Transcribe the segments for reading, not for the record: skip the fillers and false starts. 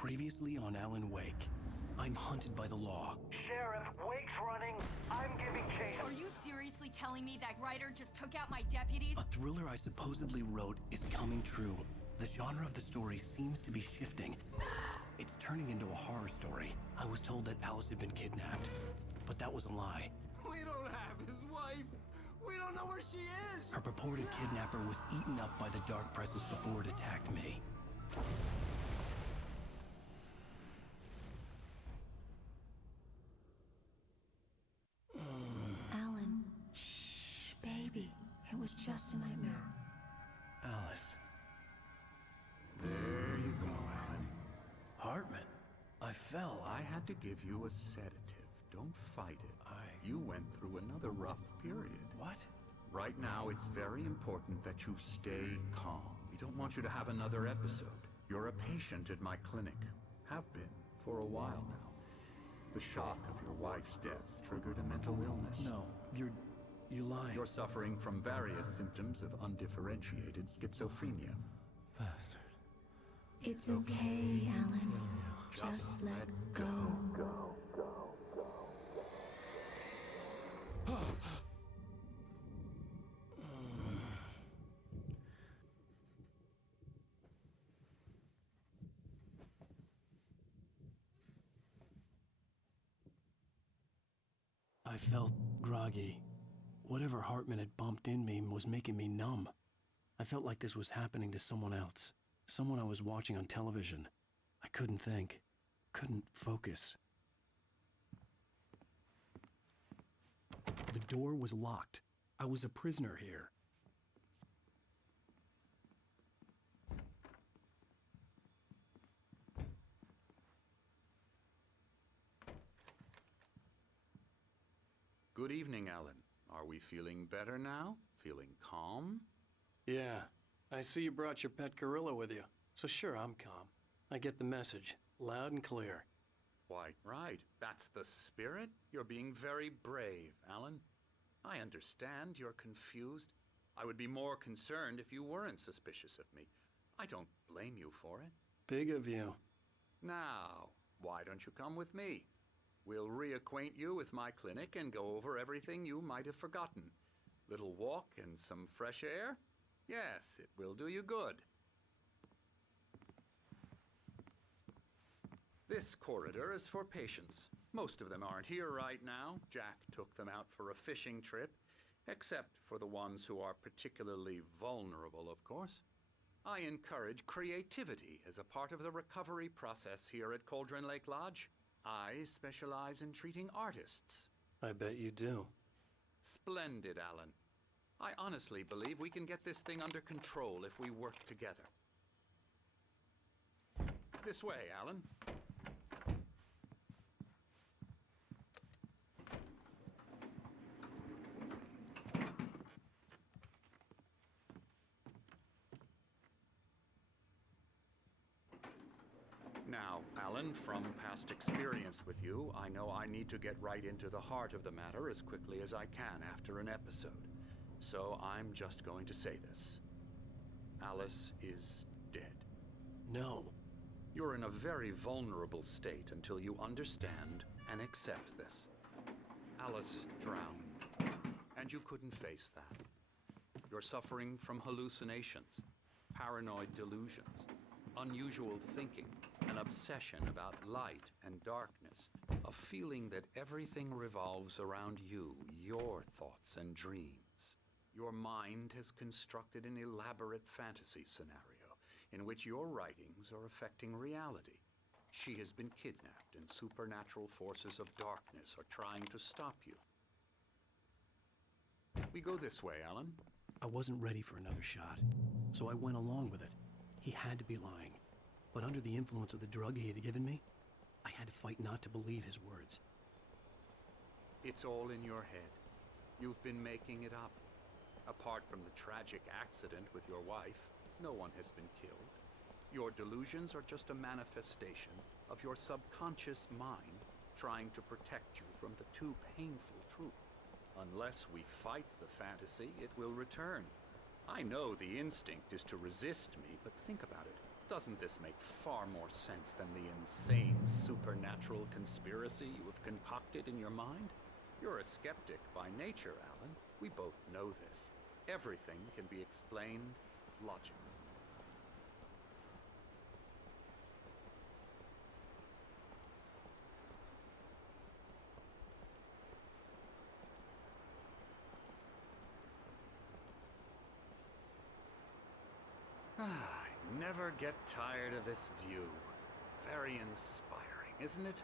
Previously on Alan Wake, I'm hunted by the law. Sheriff, Wake's running. I'm giving chase. Are you seriously telling me that writer just took out my deputies? A thriller I supposedly wrote is coming true. The genre of the story seems to be shifting. It's turning into a horror story. I was told that Alice had been kidnapped, but that was a lie. We don't have his wife. We don't know where she is. Her purported kidnapper was eaten up by the dark presence before it attacked me. Alan, shh, baby. It was just a nightmare. Alice. There you go, Alan. Hartman. I fell. I had to give you a sedative. Don't fight it. You went through another rough period. What? Right now, it's very important that you stay calm. We don't want you to have another episode. You're a patient at my clinic. Have been for a while now. The shock of your wife's death triggered a mental illness. No, you lied. You're suffering from various symptoms of undifferentiated schizophrenia. Bastard. It's okay, Alan. Just let go. I felt groggy. Whatever Hartman had bumped in me was making me numb. I felt like this was happening to someone else. Someone I was watching on television. I couldn't think. Couldn't focus. The door was locked. I was a prisoner here. Good evening, Alan. Are we feeling better now? Feeling calm? Yeah. I see you brought your pet gorilla with you. So sure, I'm calm. I get the message. Loud and clear. Why, right. That's the spirit. You're being very brave, Alan. I understand you're confused. I would be more concerned if you weren't suspicious of me. I don't blame you for it. Big of you. Now, why don't you come with me? We'll reacquaint you with my clinic and go over everything you might have forgotten. Little walk and some fresh air? Yes, it will do you good. This corridor is for patients. Most of them aren't here right now. Jack took them out for a fishing trip, except for the ones who are particularly vulnerable, of course. I encourage creativity as a part of the recovery process here at Cauldron Lake Lodge. I specialize in treating artists. I bet you do. Splendid, Alan. I honestly believe we can get this thing under control if we work together. This way, Alan. Now, Alan, from past experience with you, I know I need to get right into the heart of the matter as quickly as I can after an episode. So I'm just going to say this. Alice is dead. No. You're in a very vulnerable state until you understand and accept this. Alice drowned, and you couldn't face that. You're suffering from hallucinations, paranoid delusions, unusual thinking, an obsession about light and darkness, a feeling that everything revolves around you, your thoughts and dreams. Your mind has constructed an elaborate fantasy scenario in which your writings are affecting reality. She has been kidnapped and supernatural forces of darkness are trying to stop you. We go this way, Alan. I wasn't ready for another shot, so I went along with it. He had to be lying. But under the influence of the drug he had given me, I had to fight not to believe his words. It's all in your head. You've been making it up. Apart from the tragic accident with your wife, no one has been killed. Your delusions are just a manifestation of your subconscious mind trying to protect you from the too painful truth. Unless we fight the fantasy, it will return. I know the instinct is to resist me, but think about it. Doesn't this make far more sense than the insane supernatural conspiracy you have concocted in your mind? You're a skeptic by nature, Alan. We both know this. Everything can be explained logically. I never get tired of this view. Very inspiring, isn't it?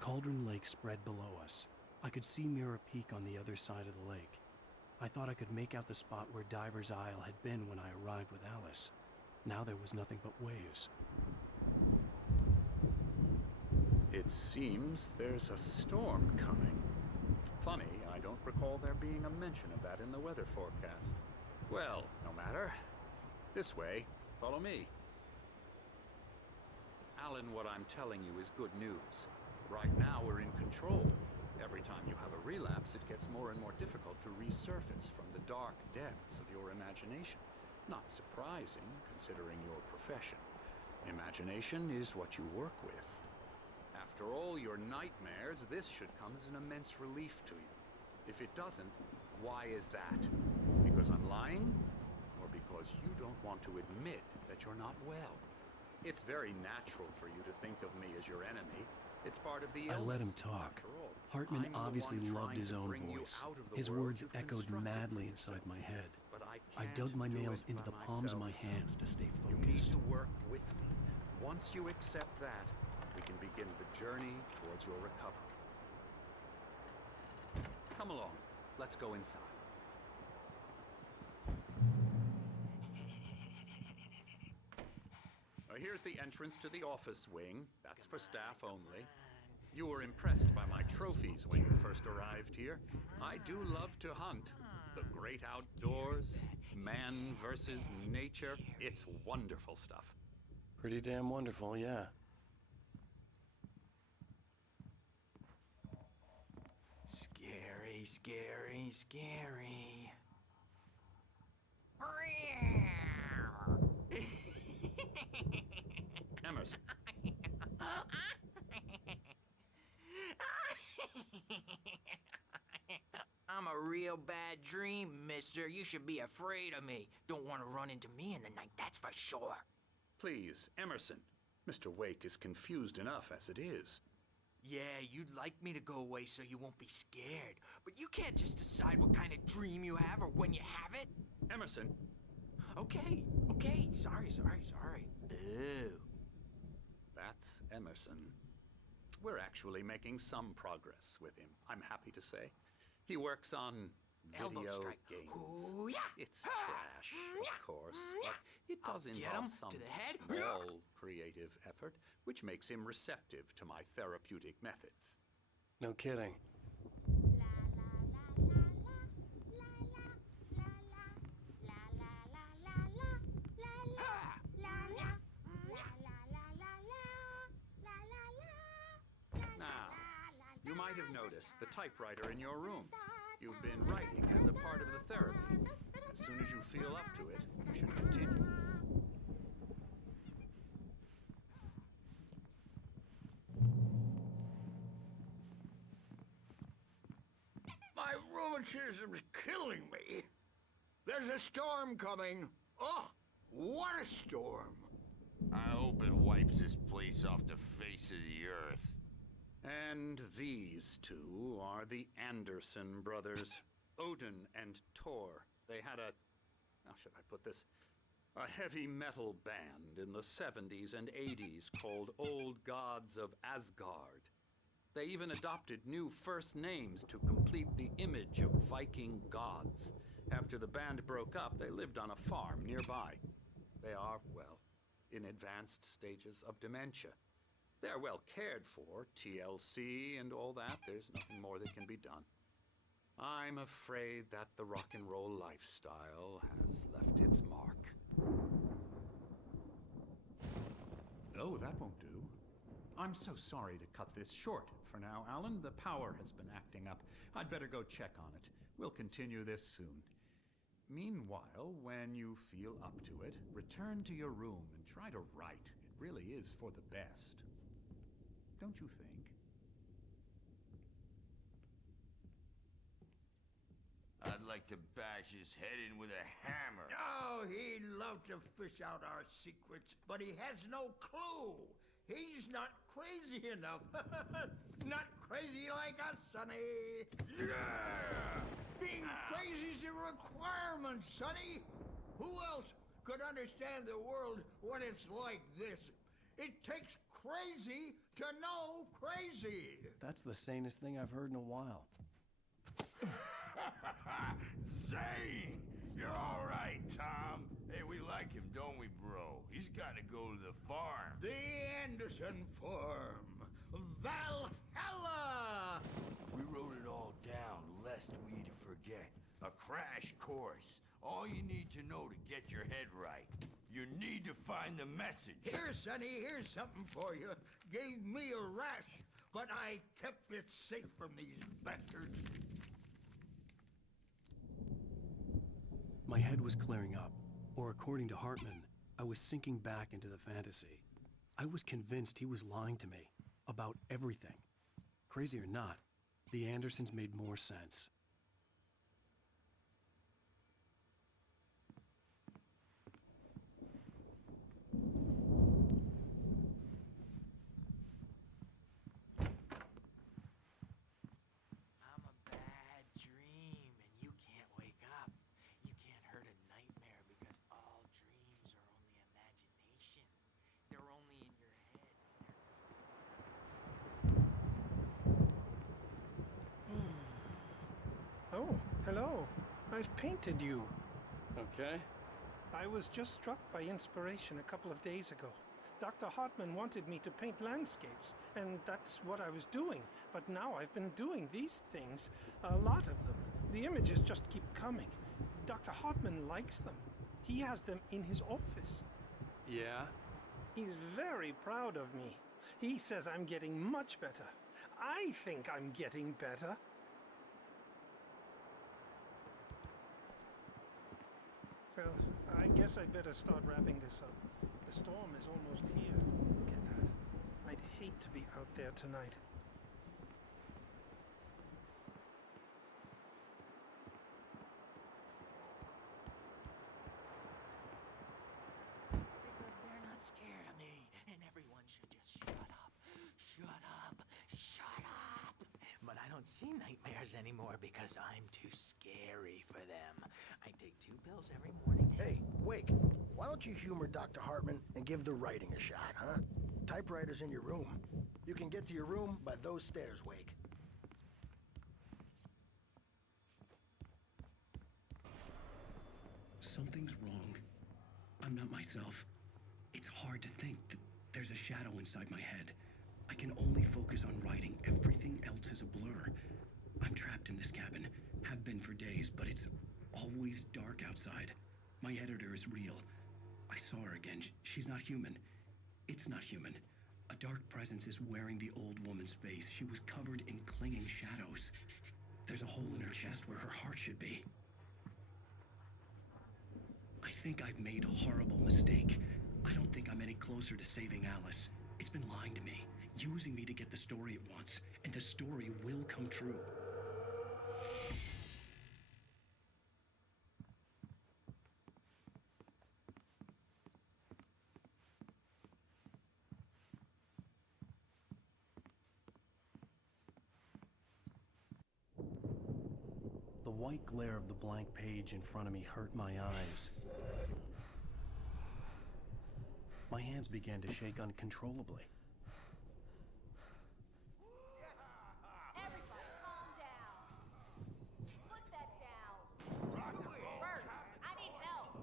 Cauldron Lake spread below us. I could see Mirror Peak on the other side of the lake. I thought I could make out the spot where Diver's Isle had been when I arrived with Alice. Now there was nothing but waves. It seems there's a storm coming. Funny, I don't recall there being a mention of that in the weather forecast. Well, no matter. This way. Follow me. Alan, what I'm telling you is good news. Right now we're in control. Every time you have a relapse, it gets more and more difficult to resurface from the dark depths of your imagination. Not surprising, considering your profession. Imagination is what you work with. After all your nightmares, this should come as an immense relief to you. If it doesn't, why is that? Because I'm lying? Or because you don't want to admit that you're not well? It's very natural for you to think of me as your enemy. It's part of the illness. I let him talk. After all, Hartman I'm the obviously one loved trying his to own bring you voice. out of the His world words you've echoed constructed madly for inside yourself. my head. But I can't dug my do nails it into by the palms of my myself. hands to stay You need focused. to work with me. Once you accept that, we can begin the journey towards your recovery. Come along. Let's go inside. Here's the entrance to the office wing. That's for staff only. You were impressed by my trophies when you first arrived here. I do love to hunt. The great outdoors, man versus nature. It's wonderful stuff. Pretty damn wonderful, yeah. Scary, scary, scary. Emerson. I'm a real bad dream, mister. You should be afraid of me. Don't want to run into me in the night, that's for sure. Please, Emerson. Mr. Wake is confused enough as it is. Yeah, you'd like me to go away so you won't be scared. But you can't just decide what kind of dream you have or when you have it. Emerson. Okay. Sorry. Ew. That's Emerson. We're actually making some progress with him, I'm happy to say. He works on Elbow video strike. games. Ooh, yeah. It's trash, of course, but it does I'll get involve him some to the head. small creative effort, which makes him receptive to my therapeutic methods. No kidding. Now, you might have noticed the typewriter in your room. You've been writing as a part of the therapy. As soon as you feel up to it, you should continue. My rheumatism's killing me. There's a storm coming. Oh, what a storm. I hope it wipes this place off the face of the earth. And these two are the Anderson brothers, Odin and Thor. They had how should I put this? A heavy metal band in the 70s and 80s called Old Gods of Asgard. They even adopted new first names to complete the image of Viking gods. After the band broke up, they lived on a farm nearby. They are, well, in advanced stages of dementia. They're well cared for, TLC and all that. There's nothing more that can be done. I'm afraid that the rock and roll lifestyle has left its mark. Oh, that won't do. I'm so sorry to cut this short for now, Alan. The power has been acting up. I'd better go check on it. We'll continue this soon. Meanwhile, when you feel up to it, return to your room and try to write. It really is for the best. Don't you think? I'd like to bash his head in with a hammer. Oh, he'd love to fish out our secrets, but he has no clue. He's not crazy enough. Not crazy like us, Sonny. Yeah! Being crazy's a requirement, Sonny. Who else could understand the world when it's like this? It takes crazy to know crazy. That's the sanest thing I've heard in a while. Zane! You're all right, Tom. Hey, we like him, don't we, bro? He's got to go to the farm. The Anderson Farm. Valhalla! We wrote it all down, lest we'd forget. A crash course. All you need to know to get your head right. You need to find the message. Here, Sonny, here's something for you. Gave me a rash, but I kept it safe from these bastards. My head was clearing up, or according to Hartman, I was sinking back into the fantasy. I was convinced he was lying to me about everything. Crazy or not, the Andersons made more sense. I'm a bad dream, and you can't wake up. You can't hurt a nightmare because all dreams are only imagination. They're only in your head. Oh, hello. I've painted you. Okay. I was just struck by inspiration a couple of days ago. Dr. Hartman wanted me to paint landscapes, and that's what I was doing. But now I've been doing these things, a lot of them. The images just keep coming. Dr. Hartman likes them. He has them in his office. Yeah? He's very proud of me. He says I'm getting much better. I think I'm getting better. Well, I guess I'd better start wrapping this up. The storm is almost here. Look at that. I'd hate to be out there tonight. Because they're not scared of me, and everyone should just shut up. Shut up. Shut up. But I don't see nightmares anymore because I'm too scary for them. I take 2 pills every morning. Hey, Wake, why don't you humor Dr. Hartman and give the writing a shot, huh? Typewriter's in your room. You can get to your room by those stairs, Wake. Something's wrong. I'm not myself. It's hard to think that there's a shadow inside my head. I can only focus on writing. Everything else is a blur. I'm trapped in this cabin. Have been for days, but it's always dark outside. My editor is real. I saw her again. She's not human. It's not human. A dark presence is wearing the old woman's face. She was covered in clinging shadows. There's a hole in her chest where her heart should be. I think I've made a horrible mistake. I don't think I'm any closer to saving Alice. It's been lying to me, using me to get the story it wants, and the story will come true. The white glare of the blank page in front of me hurt my eyes. My hands began to shake uncontrollably. Everybody, calm down. Put that down. Bert, I need help.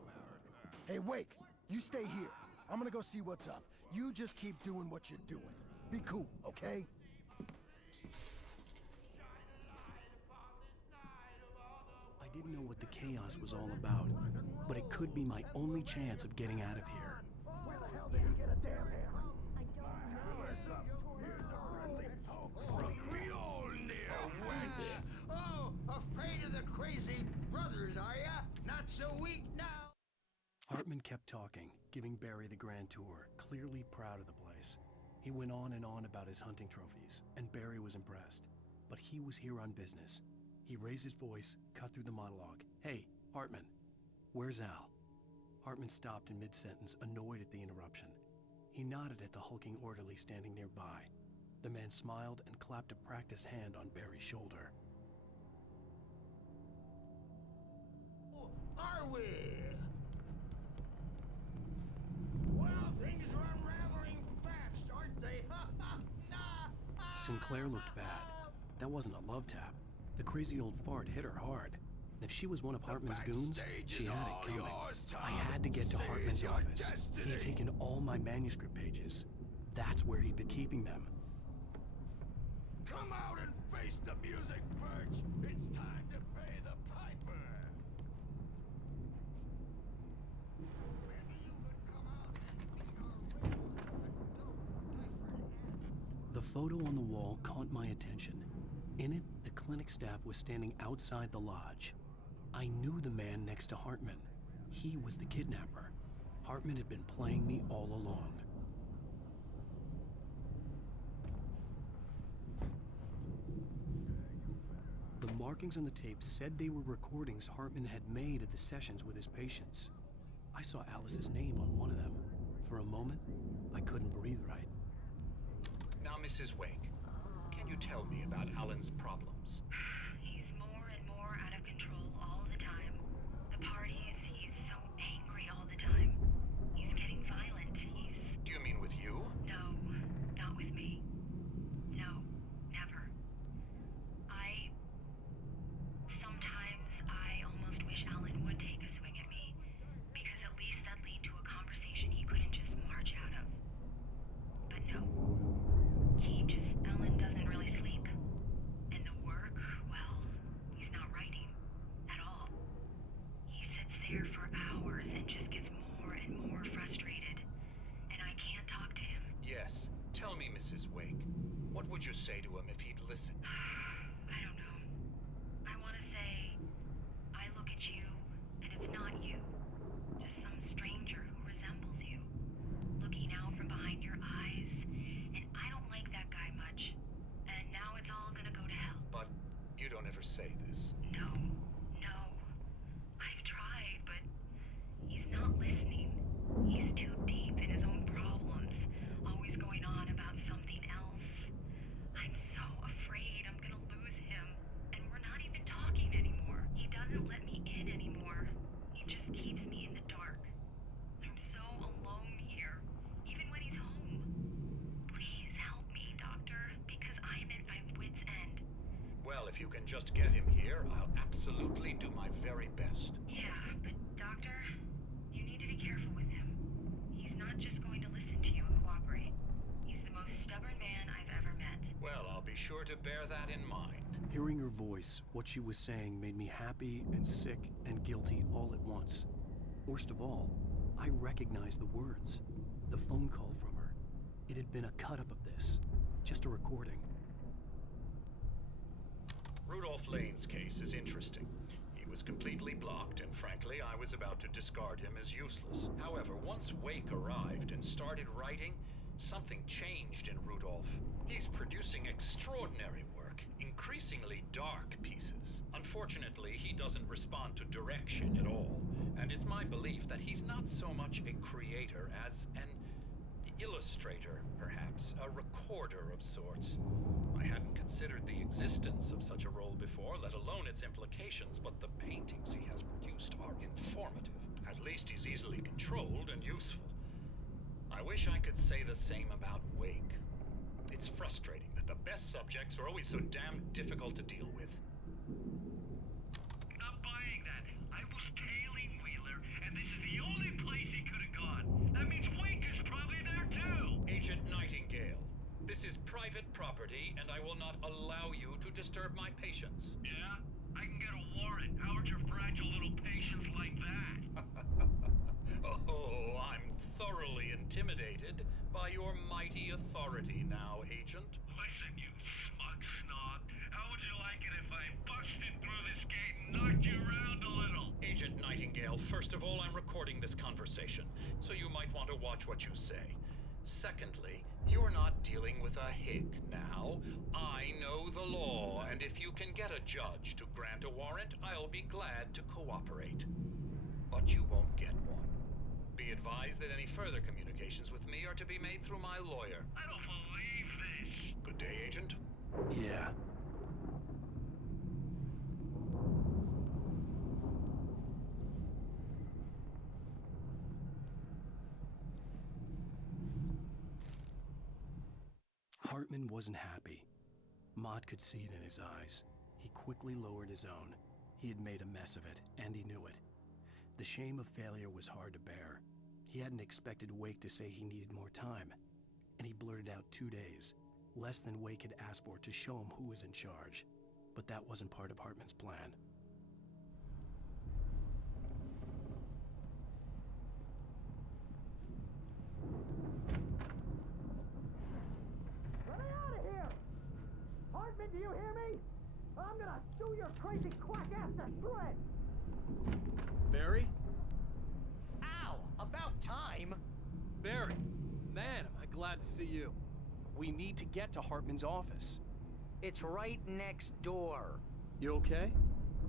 Hey, Wake, you stay here. I'm gonna go see what's up. You just keep doing what you're doing. Be cool, okay? I didn't know what the chaos was all about, but it could be my only chance of getting out of here. Where the hell did he get a damn hammer? We all near wench. Oh, afraid of the crazy brothers, are ya? Not so kept talking, giving Barry the grand tour, clearly proud of the place. He went on and on about his hunting trophies, and Barry was impressed. But he was here on business. He raised his voice, cut through the monologue. Hey, Hartman, where's Al? Hartman stopped in mid-sentence, annoyed at the interruption. He nodded at the hulking orderly standing nearby. The man smiled and clapped a practiced hand on Barry's shoulder. Are we? Well, things are unraveling fast, aren't they? Sinclair looked bad. That wasn't a love tap. The crazy old fart hit her hard. And if she was one of Hartman's goons, she had it coming. I had to get to Hartman's office. He had taken all my manuscript pages. That's where he'd been keeping them. Come out and face the music, Birch! It's time to pay the piper! The photo on the wall caught my attention. In it, the clinic staff was standing outside the lodge. I knew the man next to Hartman. He was the kidnapper. Hartman had been playing me all along. The markings on the tape said they were recordings Hartman had made at the sessions with his patients. I saw Alice's name on one of them. For a moment, I couldn't breathe right. Now, Mrs. Wake, can you tell me about Alan's problems? He's more and more out of control all the time. The parties, he's so angry all the time. He's getting violent. Do you mean with you? No, not with me. No, never. Sometimes I almost wish Alan would take a swing at me, because at least that'd lead to a conversation he couldn't just march out of. But no. Alan doesn't really sleep. And the work, well, he's not writing at all. He sits there for hours and just gets more and more frustrated. And I can't talk to him. Yes. Tell me, Mrs. Wake, what would you say to him if he'd listen? I don't know. I want to say, I look at you, and it's not you. Just some stranger who resembles you. Looking out from behind your eyes. And I don't like that guy much. And now it's all gonna go to hell. But you don't ever say this. No. I've tried, but he's not listening. He's too deep in his own problems, always going on about something else. I'm so afraid I'm gonna lose him. And we're not even talking anymore. He doesn't let me in anymore. He just keeps me in the dark. I'm so alone here, even when he's home. Please help me, Doctor, because I'm at my wit's end. Well, if you can just get him here, I'll absolutely do my very best. Yeah, but Doctor, you need to be careful with him. He's not just going to listen to you and cooperate. He's the most stubborn man I've ever met. Well, I'll be sure to bear that in mind. Hearing her voice, what she was saying made me happy and sick and guilty all at once. Worst of all, I recognized the words. The phone call from her. It had been a cut-up of this. Just a recording. Rudolph Lane's case is interesting. He was completely blocked, and frankly, I was about to discard him as useless. However, once Wake arrived and started writing, something changed in Rudolph. He's producing extraordinary work, increasingly dark pieces. Unfortunately, he doesn't respond to direction at all, and it's my belief that he's not so much a creator as an illustrator, perhaps, a recorder of sorts. I hadn't considered the existence of such a role before, let alone its implications, but the paintings he has produced are informative. At least he's easily controlled and useful. I wish I could say the same about Wake. It's frustrating that the best subjects are always so damn difficult to deal with. Not buying that. I was tailing Wheeler, and this is the only place he could have gone. That means Wake is probably there too. Agent Nightingale, this is private property, and I will not allow you to disturb my patients. Yeah? I can get a warrant. How would your fragile little patients like that? Oh, I'm thoroughly intimidated by your mighty authority now, Agent. Listen, you smug snob. How would you like it if I busted through this gate and knocked you around a little? Agent Nightingale, first of all, I'm recording this conversation, so you might want to watch what you say. Secondly, you're not dealing with a hick now. I know the law, and if you can get a judge to grant a warrant, I'll be glad to cooperate. But you won't get one. Be advised that any further communications with me are to be made through my lawyer. I don't believe this. Good day, Agent. Yeah. Hartman wasn't happy. Mott could see it in his eyes. He quickly lowered his own. He had made a mess of it, and he knew it. The shame of failure was hard to bear. He hadn't expected Wake to say he needed more time, and he blurted out 2 days, less than Wake had asked for, to show him who was in charge. But that wasn't part of Hartman's plan. Let me out of here! Hartman, do you hear me? I'm gonna sue your crazy quack ass to shreds! Barry? Ow! About time! Barry! Man, am I glad to see you. We need to get to Hartman's office. It's right next door. You okay?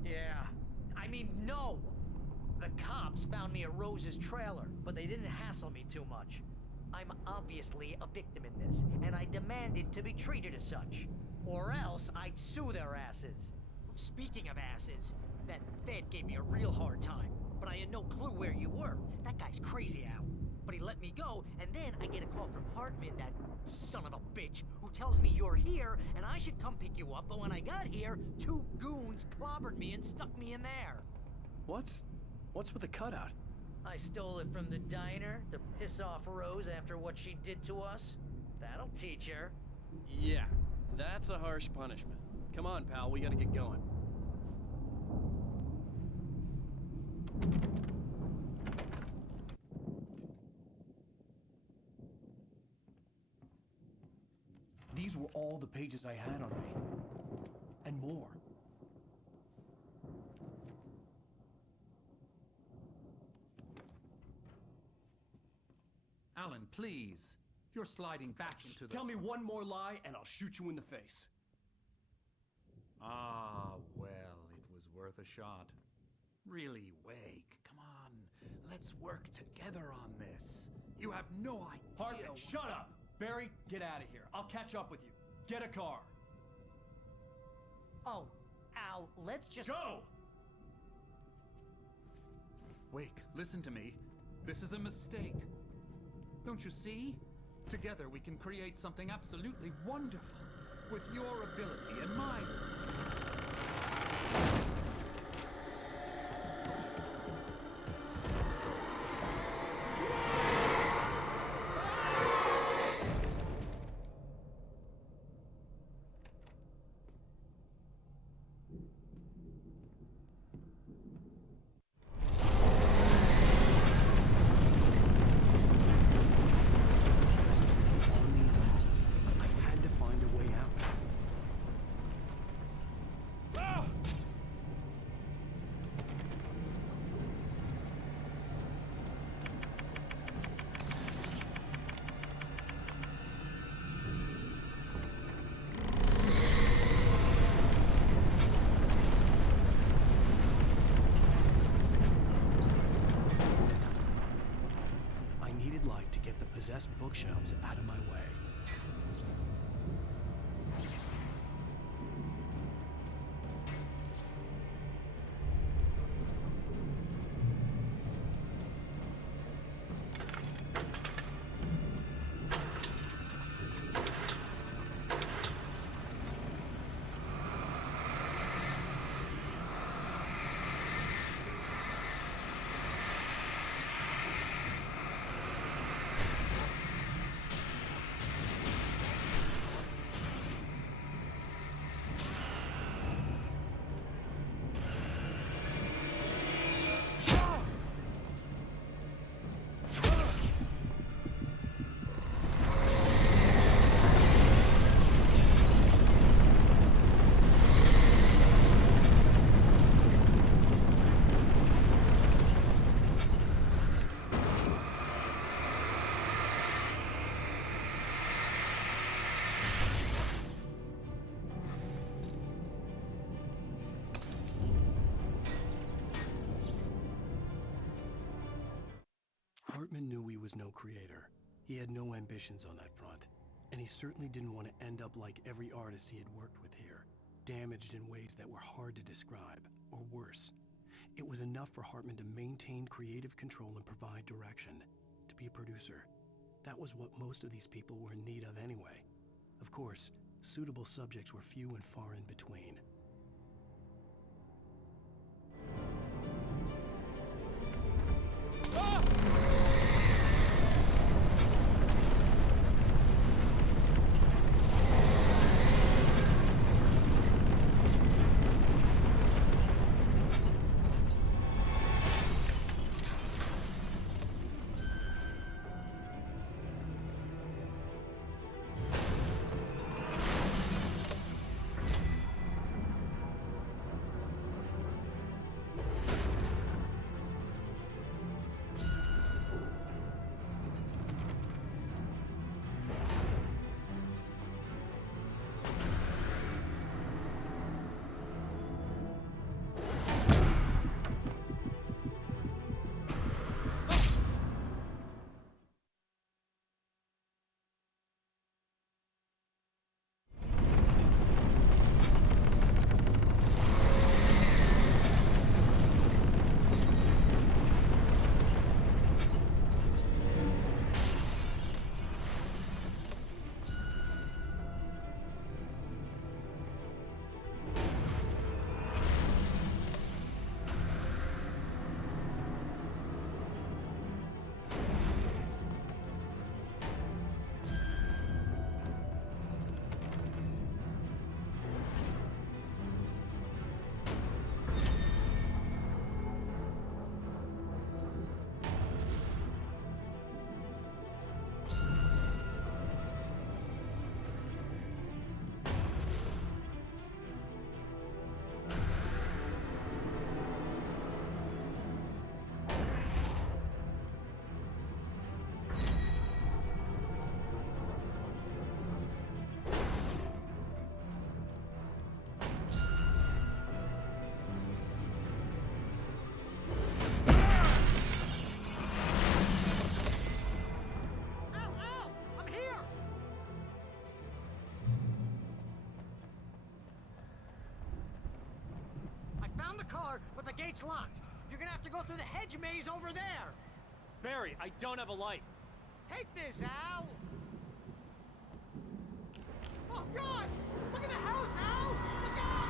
Yeah. I mean, no! The cops found me at Rose's trailer, but they didn't hassle me too much. I'm obviously a victim in this, and I demanded to be treated as such. Or else I'd sue their asses. Speaking of asses, that Fed gave me a real hard time, but I had no clue where you were. That guy's crazy, Al. But he let me go, and then I get a call from Hartman, that son of a bitch, who tells me you're here, and I should come pick you up, but when I got here, 2 goons clobbered me and stuck me in there. What's with the cutout? I stole it from the diner to piss off Rose after what she did to us. That'll teach her. Yeah, that's a harsh punishment. Come on, pal, we gotta get going. These were all the pages I had on me. And more. Alan, please. You're sliding back into the... Tell me one more lie and I'll shoot you in the face. Ah, well, it was worth a shot. Really, Wake, come on. Let's work together on this. You have no idea... Hartman, shut up! Barry, get out of here. I'll catch up with you. Get a car. Oh, Al, let's just... Go! Wake, listen to me. This is a mistake. Don't you see? Together we can create something absolutely wonderful. With your ability and mine. I had to find a way out. I needed light to get the possessed bookshelves out of my way. was no creator. He had no ambitions on that front. And he certainly didn't want to end up like every artist he had worked with here, damaged in ways that were hard to describe, or worse. It was enough for Hartman to maintain creative control and provide direction, to be a producer. That was what most of these people were in need of anyway. Of course, suitable subjects were few and far in between. But the gate's locked. You're gonna have to go through the hedge maze over there. Barry, I don't have a light. Take this, Al. Oh, God! Look at the house, Al! Look out!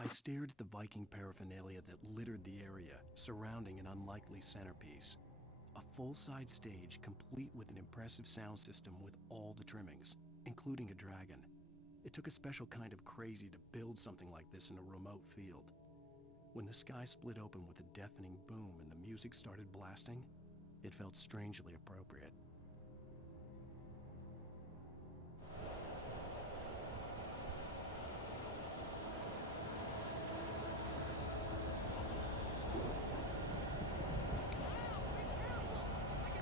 I stared at the Viking paraphernalia that littered the area, surrounding an unlikely centerpiece. A full-size stage complete with an impressive sound system with all the trimmings, including a dragon. It took a special kind of crazy to build something like this in a remote field. When the sky split open with a deafening boom and the music started blasting, it felt strangely appropriate. I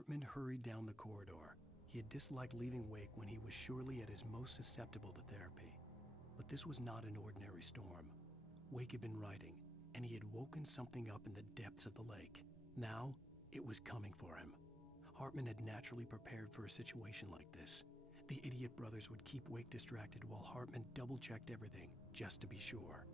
Hartman hurried down the corridor. He had disliked leaving Wake when he was surely at his most susceptible to therapy. But this was not an ordinary storm. Wake had been writing, and he had woken something up in the depths of the lake. Now, it was coming for him. Hartman had naturally prepared for a situation like this. The idiot brothers would keep Wake distracted while Hartman double-checked everything, just to be sure.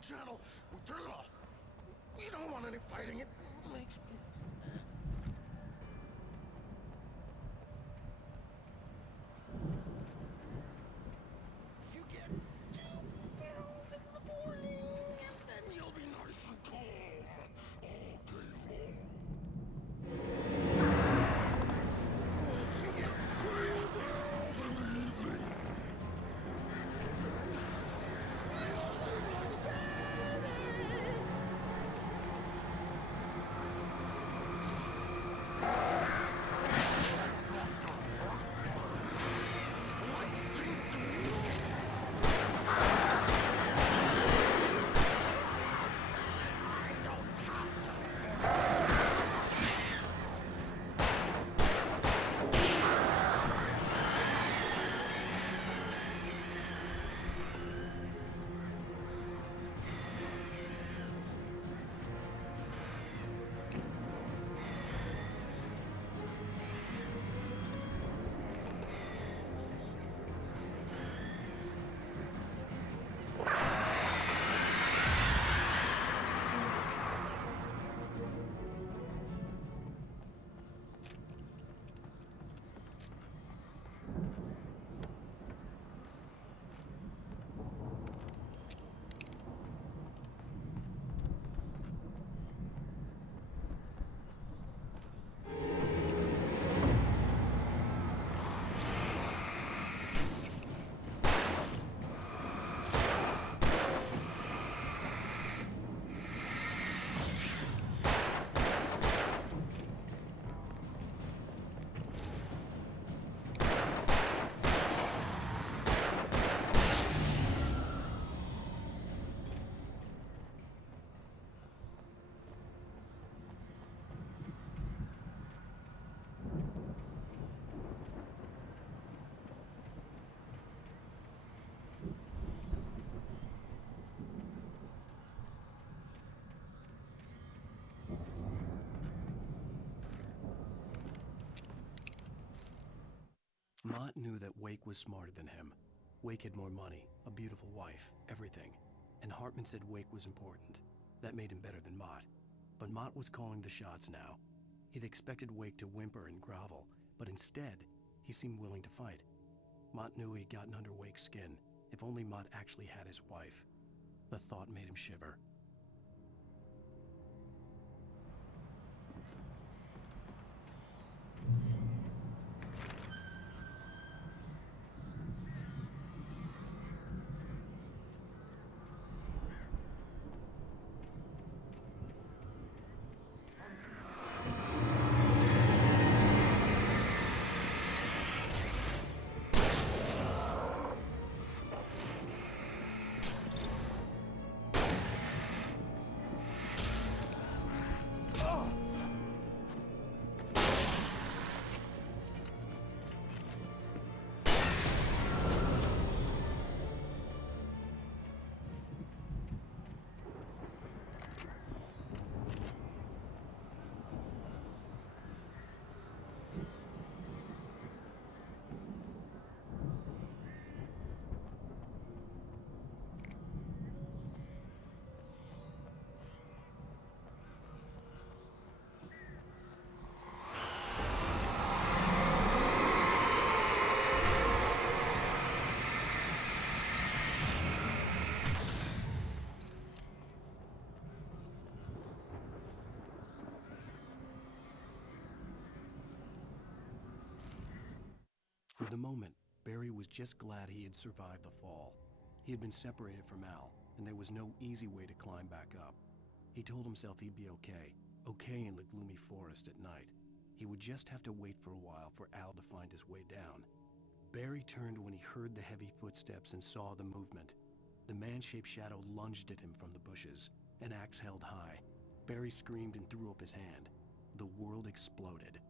Channel. We'll turn it off. We don't want any fighting. It makes me... You get 2 pills in the morning, and then you'll be nice and calm all day long. You get 3 pills in the evening. Mott knew that Wake was smarter than him. Wake had more money, a beautiful wife, everything. And Hartman said Wake was important. That made him better than Mott. But Mott was calling the shots now. He'd expected Wake to whimper and grovel, but instead, he seemed willing to fight. Mott knew he'd gotten under Wake's skin. If only Mott actually had his wife. The thought made him shiver. For the moment, Barry was just glad he had survived the fall. He had been separated from Al, and there was no easy way to climb back up. He told himself he'd be okay, okay in the gloomy forest at night. He would just have to wait for a while for Al to find his way down. Barry turned when he heard the heavy footsteps and saw the movement. The man-shaped shadow lunged at him from the bushes, an axe held high. Barry screamed and threw up his hand. The world exploded.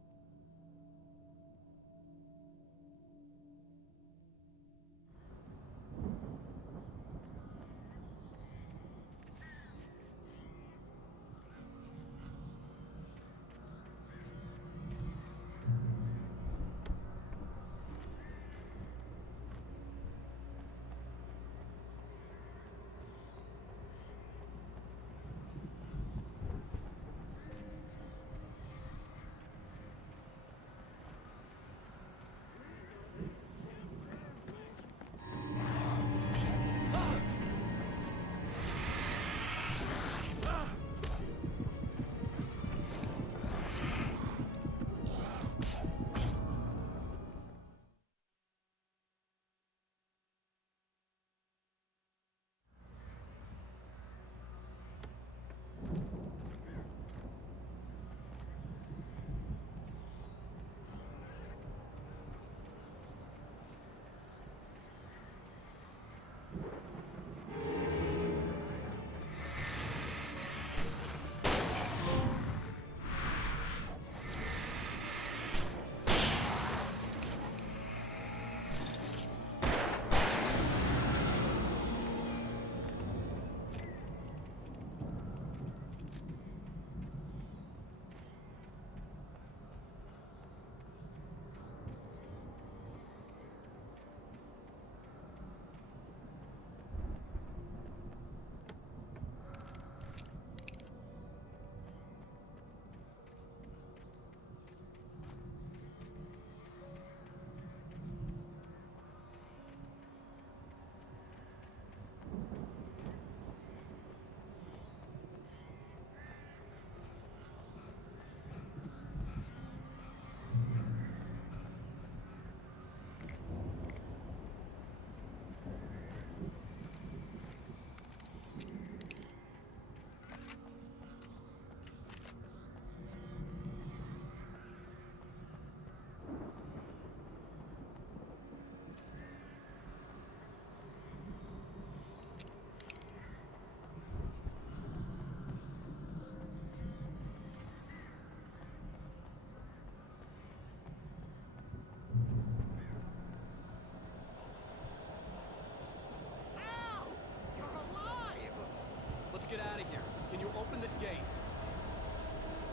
Let's get out of here. Can you open this gate?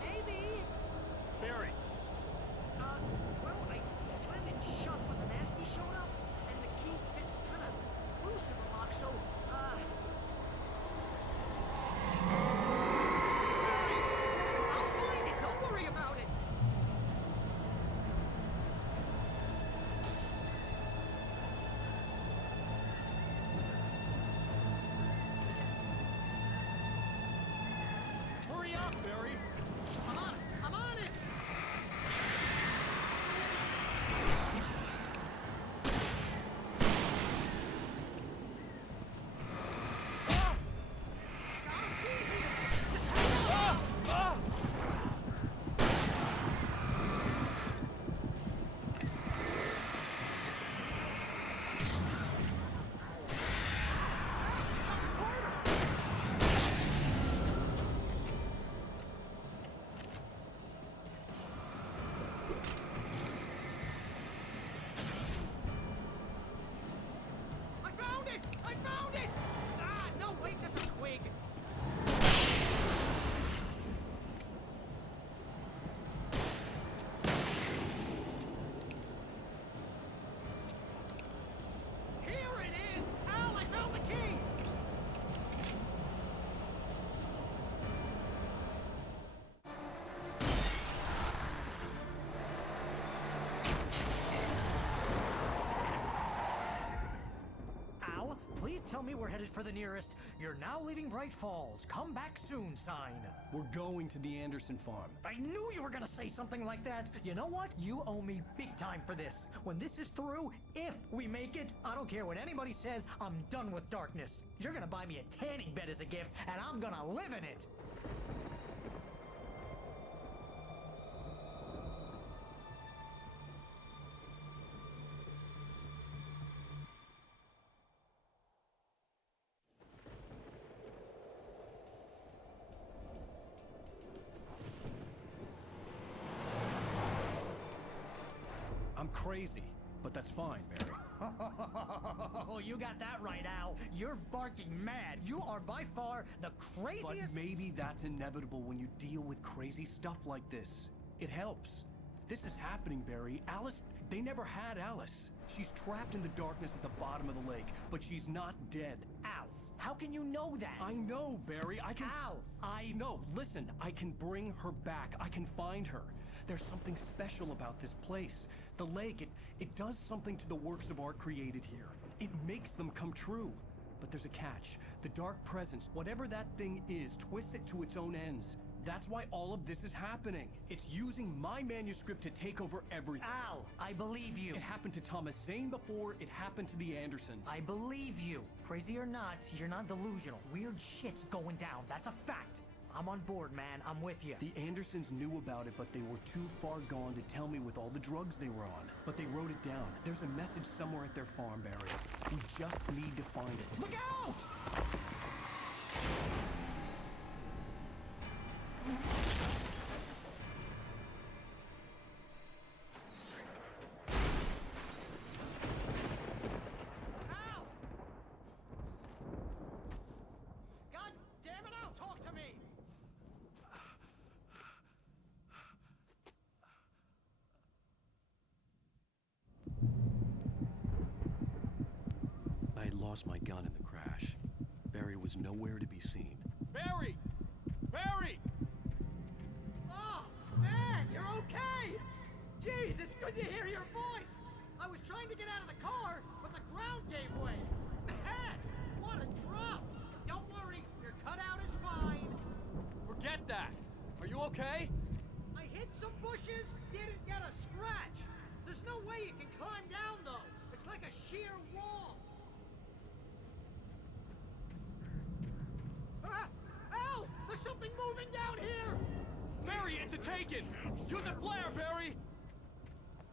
Maybe. Barry! Well, I slammed it shut when the nasty showed up, and the key fits kind of loose in the lock, so, I'll find it. Don't worry about it. Hurry up, Barry! I'm on it. tell me we're headed for the nearest "You're now leaving Bright Falls. Come back soon" sign. We're going to the Anderson farm. I knew you were gonna say something like that. You know what? You owe me big time for this. When this is through, if we make it, I don't care what anybody says, I'm done with darkness. You're gonna buy me a tanning bed as a gift, and I'm gonna live in it. I'm crazy, but that's fine, Barry. Oh, you got that right, Al. You're barking mad. You are by far the craziest. But maybe that's inevitable when you deal with crazy stuff like this. It helps. This is happening, Barry. Alice, they never had Alice. She's trapped in the darkness at the bottom of the lake, but she's not dead. Al, how can you know that? I know, Barry. I can... Al, No, listen. I can bring her back. I can find her. There's something special about this place. The lake, it does something to the works of art created here. It makes them come true. But there's a catch. The dark presence, whatever that thing is, twists it to its own ends. That's why all of this is happening. It's using my manuscript to take over everything. Al, I believe you. It happened to Thomas Zane before, it happened to the Andersons. I believe you. Crazy or not, you're not delusional. Weird shit's going down. That's a fact. I'm on board, man. I'm with you. The Andersons knew about it, but they were too far gone to tell me with all the drugs they were on. But they wrote it down. There's a message somewhere at their farm, Barry. We just need to find it. Look out! My gun in the crash. Barry was nowhere to be seen. Barry! Barry! Oh, man, you're okay! Jeez, it's good to hear your voice! I was trying to get out of the car, but the ground gave way. Man, what a drop! Don't worry, your cutout is fine. Forget that! Are you okay? I hit some bushes, didn't get a scratch. There's no way you can climb down, though. It's like a sheer wall. Al! There's something moving down here! Barry, it's a taken! Use a flare, Barry!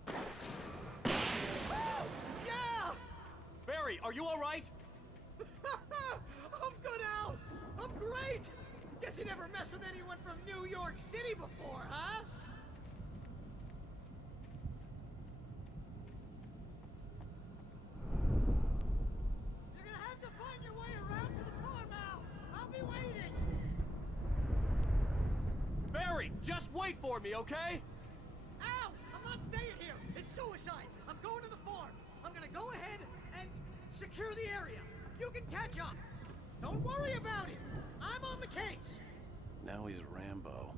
Oh, yeah! Barry, are you alright? I'm good, Al! I'm great! Guess you never messed with anyone from New York City before, huh? You're gonna have to find your way around to the farm, Al! I'll be waiting! Barry, just wait for me, okay? Al! I'm not staying here! It's suicide! I'm going to the farm! I'm gonna go ahead and secure the area! You can catch up! Don't worry about it! I'm on the case! Now he's Rambo.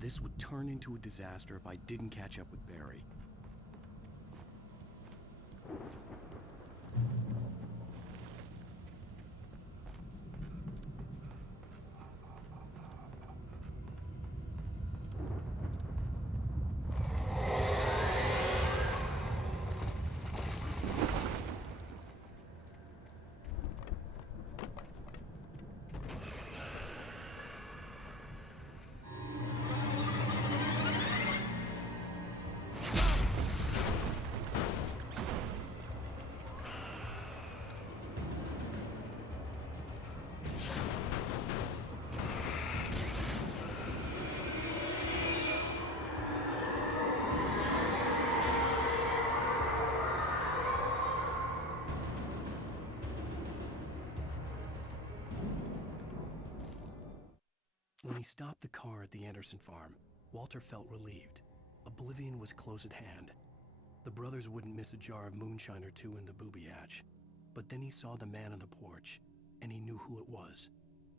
This would turn into a disaster if I didn't catch up with Barry. When he stopped the car at the Anderson farm, Walter felt relieved. Oblivion was close at hand. The brothers wouldn't miss a jar of moonshine or two in the booby hatch. But then he saw the man on the porch, and he knew who it was.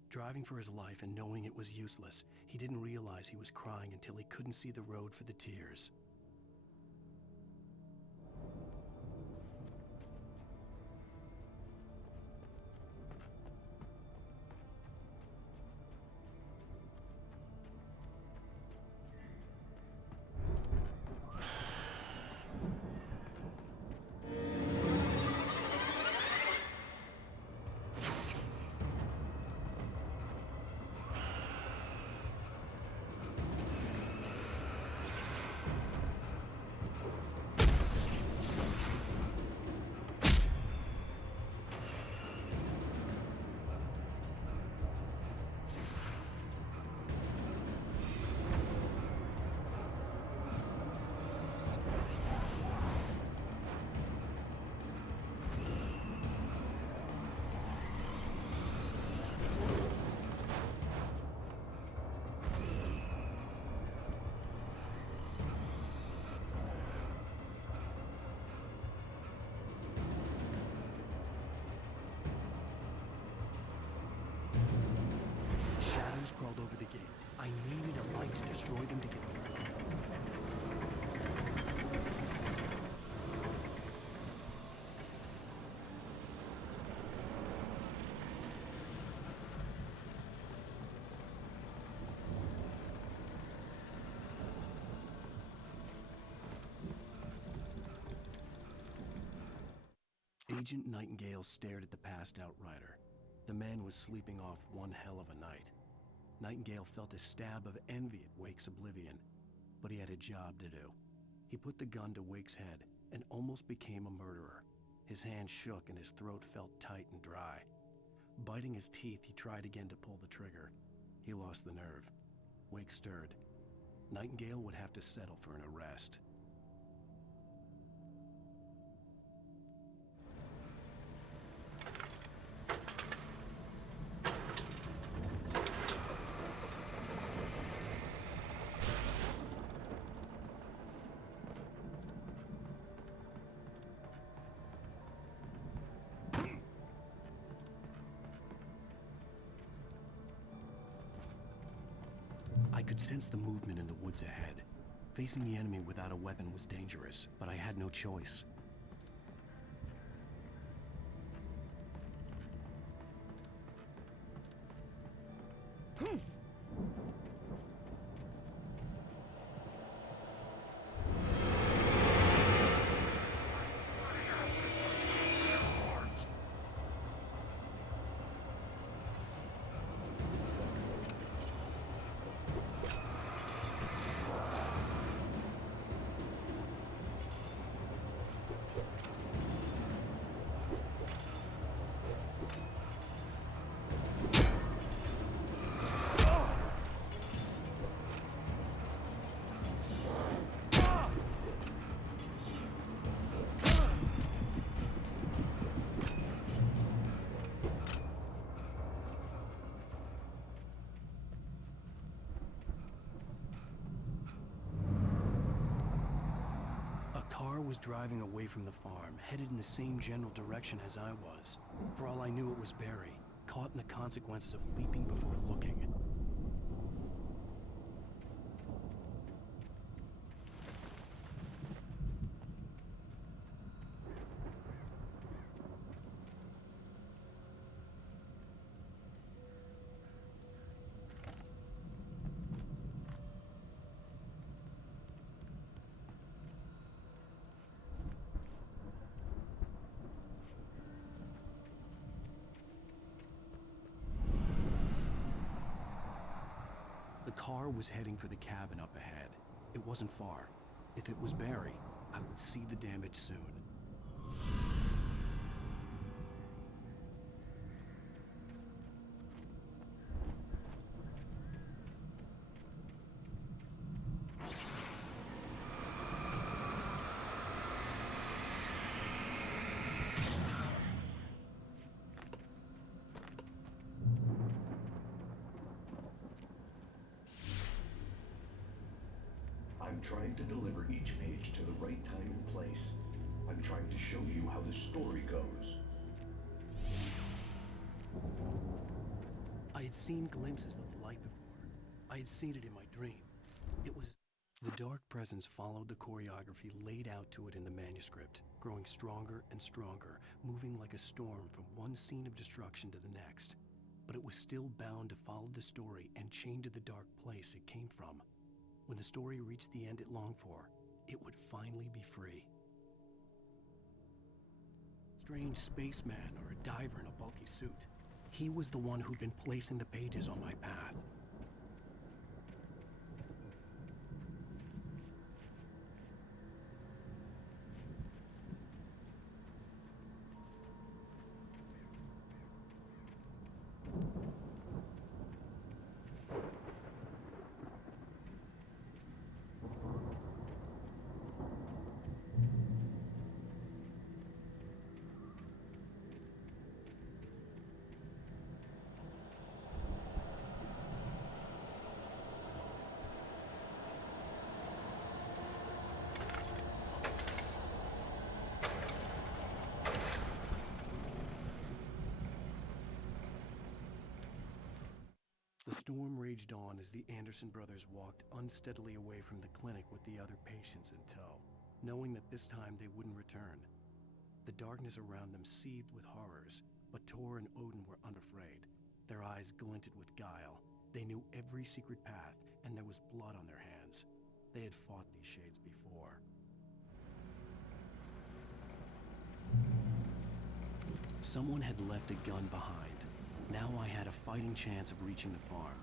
Driving for his life and knowing it was useless, he didn't realize he was crying until he couldn't see the road for the tears. riders crawled over the gate. I needed a light to destroy them to get through. Agent Nightingale stared at the passed-out rider. The man was sleeping off one hell of a night. Nightingale felt a stab of envy at Wake's oblivion, but he had a job to do. He put the gun to Wake's head and almost became a murderer. His hand shook and his throat felt tight and dry. Biting his teeth, he tried again to pull the trigger. He lost the nerve. Wake stirred. Nightingale would have to settle for an arrest. I could sense the movement in the woods ahead. Facing the enemy without a weapon was dangerous, but I had no choice. Was driving away from the farm, headed in the same general direction as I was. For all I knew, it was Barry, caught in the consequences of leaping before looking. The car was heading for the cabin up ahead. It wasn't far. If it was Barry, I would see the damage soon. I'm trying to deliver each page to the right time and place. I'm trying to show you how the story goes. I had seen glimpses of the light before. I had seen it in my dream. It was... The dark presence followed the choreography laid out to it in the manuscript, growing stronger and stronger, moving like a storm from one scene of destruction to the next. But it was still bound to follow the story and chained to the dark place it came from. When the story reached the end it longed for, it would finally be free. Strange spaceman or a diver in a bulky suit. He was the one who'd been placing the pages on my path. The storm raged on as the Anderson brothers walked unsteadily away from the clinic with the other patients in tow, knowing that this time they wouldn't return. The darkness around them seethed with horrors, but Tor and Odin were unafraid. Their eyes glinted with guile. They knew every secret path, and there was blood on their hands. They had fought these shades before. Someone had left a gun behind. Now I had a fighting chance of reaching the farm.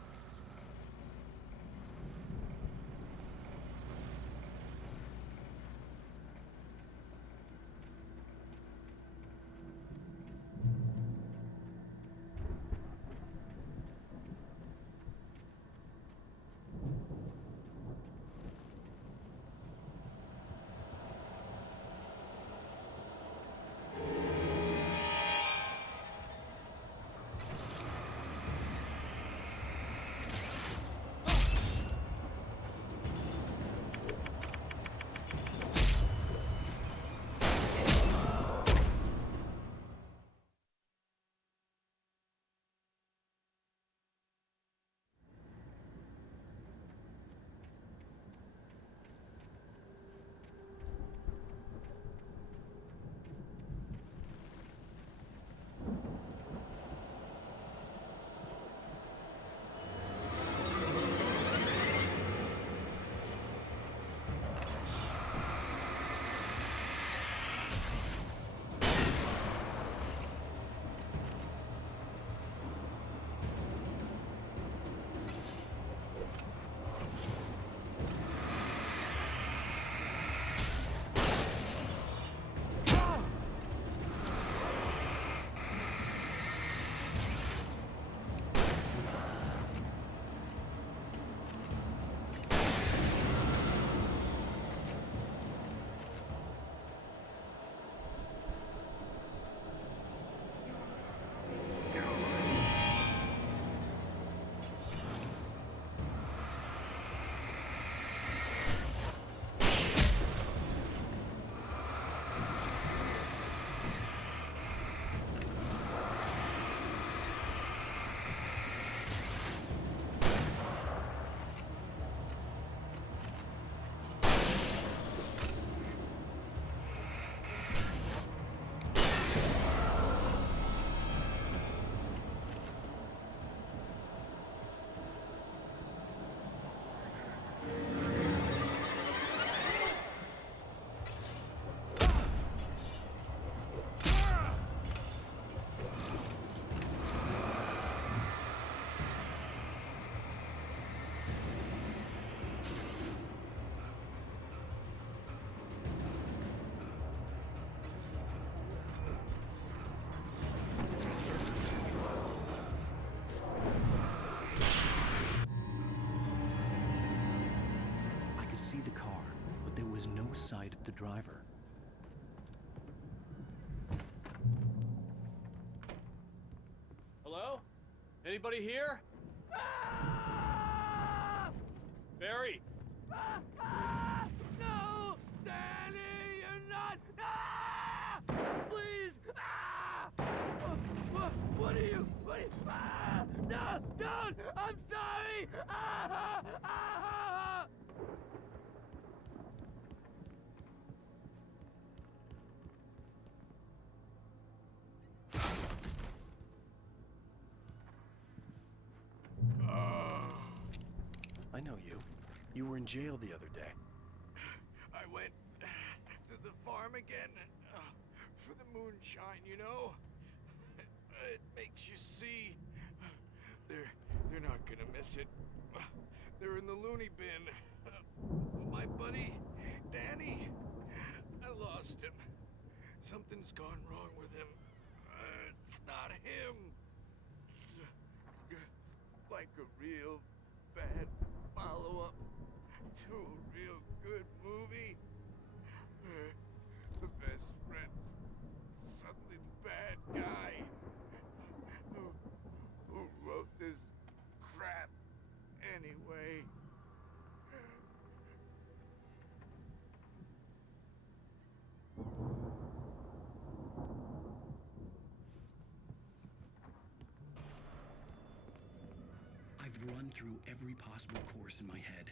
See the car, but there was no sight of the driver. Hello? Anybody here? Barry! No! Danny, you're not! Please! What are you? No! Don't! I'm sorry! I know you. You were in jail the other day. I went to the farm again for the moonshine, you know? It makes you see. They're not gonna miss it. They're in the loony bin. My buddy, Danny, I lost him. Something's gone wrong with him. It's not him. Like a real bad follow-up to a real good movie. The best friend's suddenly the bad guy. Who wrote this crap anyway? I've I've run through every possible course in my head.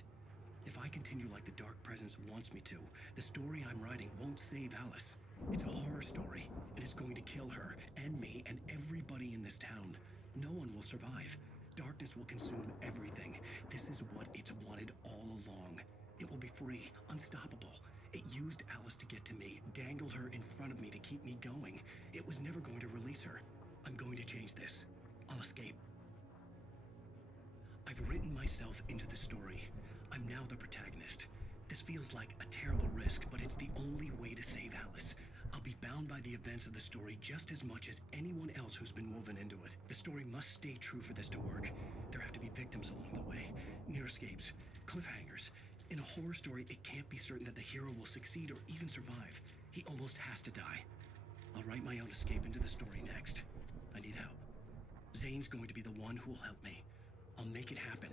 If I continue like the Dark Presence wants me to, the story I'm writing won't save Alice. It's a horror story, and it's going to kill her, and me, and everybody in this town. No one will survive. Darkness will consume everything. This is what it's wanted all along. It will be free, unstoppable. It used Alice to get to me, dangled her in front of me to keep me going. It was never going to release her. I'm going to change this. I'll escape. I've written myself into the story. I'm now the protagonist. This feels like a terrible risk, but it's the only way to save Alice. I'll be bound by the events of the story just as much as anyone else who's been woven into it. The story must stay true for this to work. There have to be victims along the way, near escapes, cliffhangers. In a horror story, it can't be certain that the hero will succeed or even survive. He almost has to die. I'll write my own escape into the story next. I need help. Zane's going to be the one who'll help me. I'll make it happen.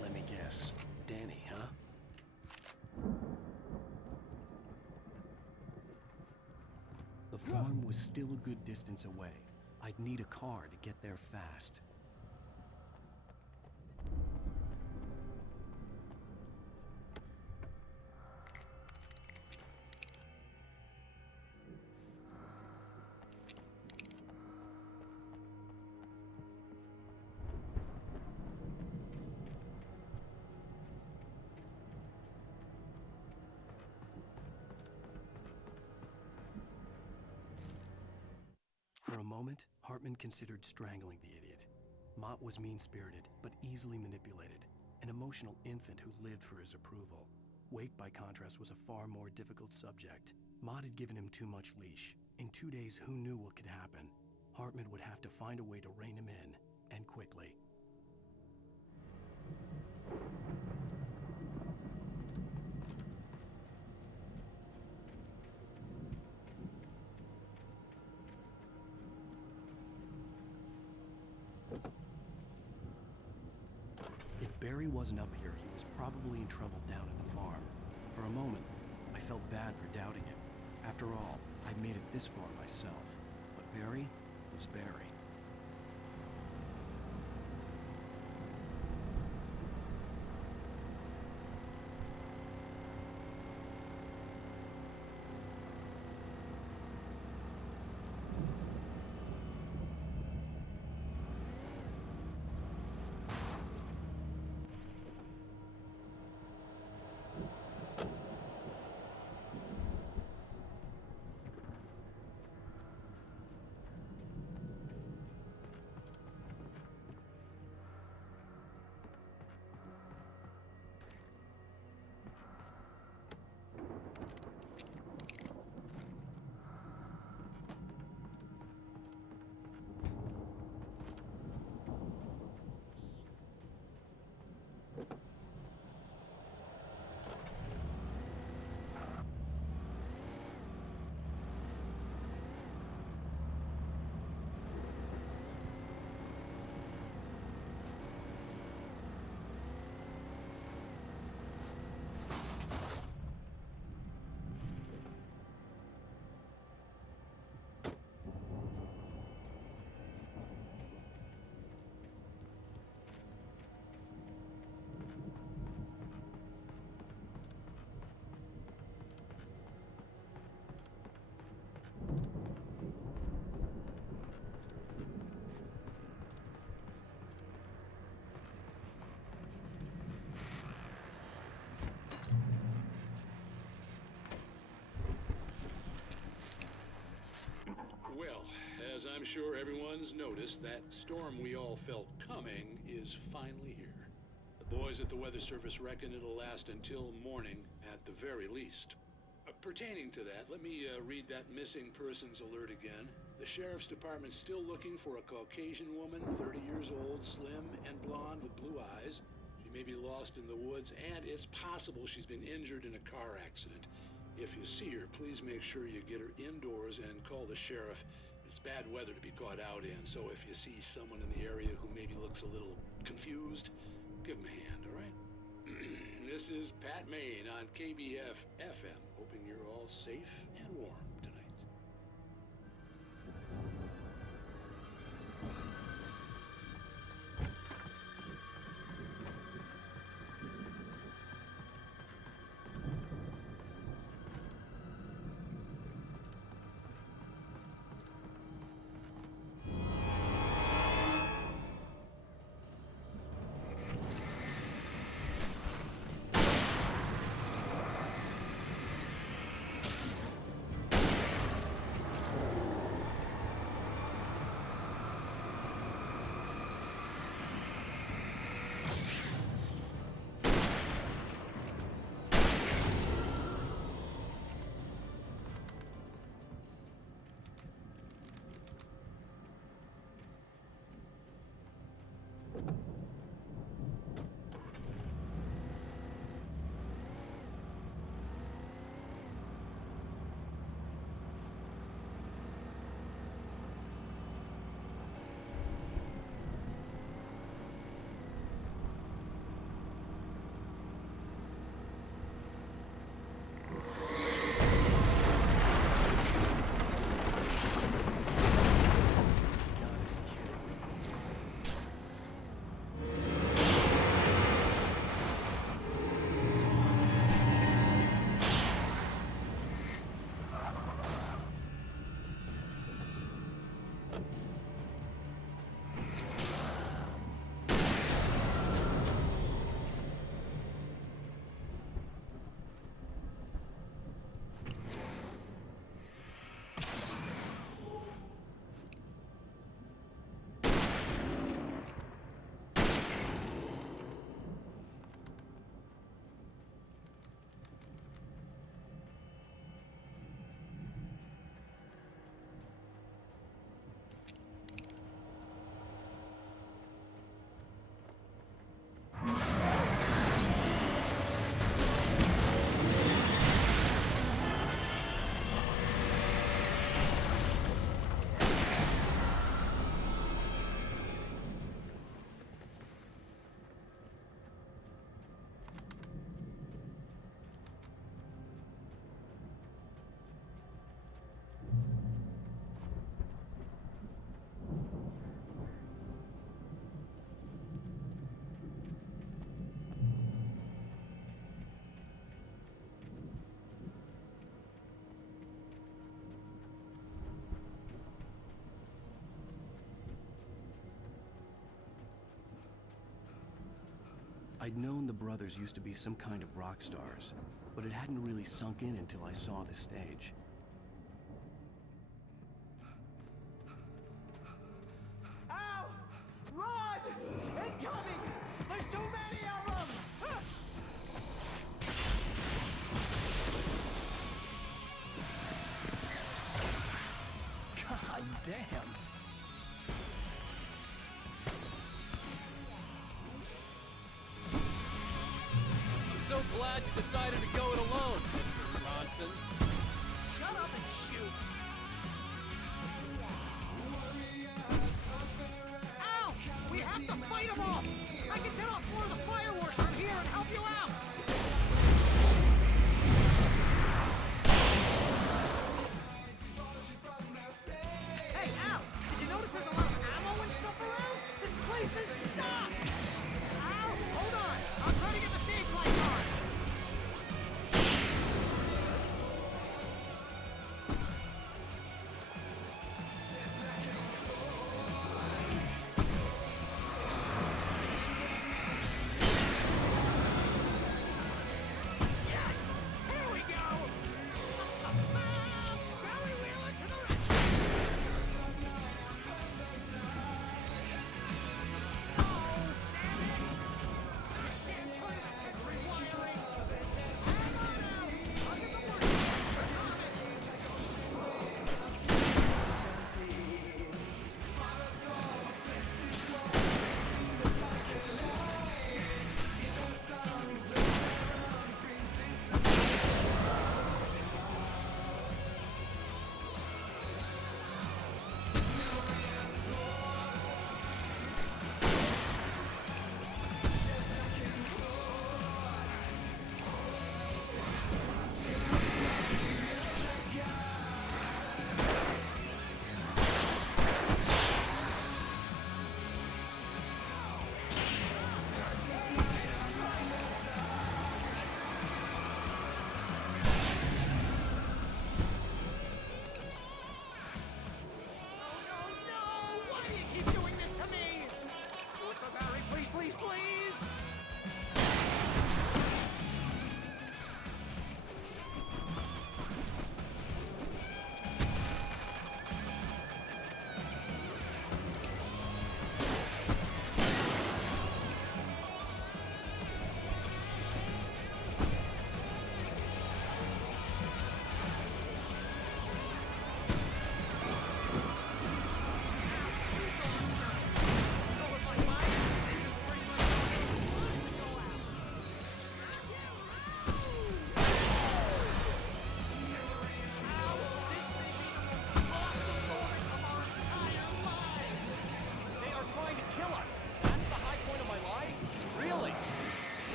Let me guess. Danny, huh? The farm was still a good distance away. I'd need a car to get there fast. For a moment, Hartman considered strangling the idiot. Mott was mean-spirited, but easily manipulated, an emotional infant who lived for his approval. Wake, by contrast, was a far more difficult subject. Mott had given him too much leash. In 2 days, who knew what could happen? Hartman would have to find a way to rein him in, and quickly. If Barry wasn't up here, he was probably in trouble down at the farm. For a moment, I felt bad for doubting him. After all, I'd made it this far myself. But Barry was Barry. Well, as I'm sure everyone's noticed, that storm we all felt coming is finally here. Boys at the Weather Service reckon it'll last until morning at the very least. Pertaining to that, let me read that missing persons alert again. The Sheriff's Department's still looking for a Caucasian woman, 30 years old, slim and blonde with blue eyes. She may be lost in the woods, and it's possible she's been injured in a car accident. If you see her, please make sure you get her indoors and call the sheriff. It's bad weather to be caught out in, so if you see someone in the area who maybe looks a little confused, give them a hand, all right? This is Pat Maine on KBF FM, hoping you're all safe and warm tonight. I'd known the brothers used to be some kind of rock stars, but it hadn't really sunk in until I saw the stage. Ow! Run! Incoming! There's too many of them! God damn. So glad you decided to go it alone, Mr. Ronson. Shut up and shoot! Ow! We have to fight them off! I can set off more of the fireworks from here and help you out! Hey, Al! Did you notice there's a lot of ammo and stuff around? This place is stocked! Al, hold on! I'll try to get the stage lights on!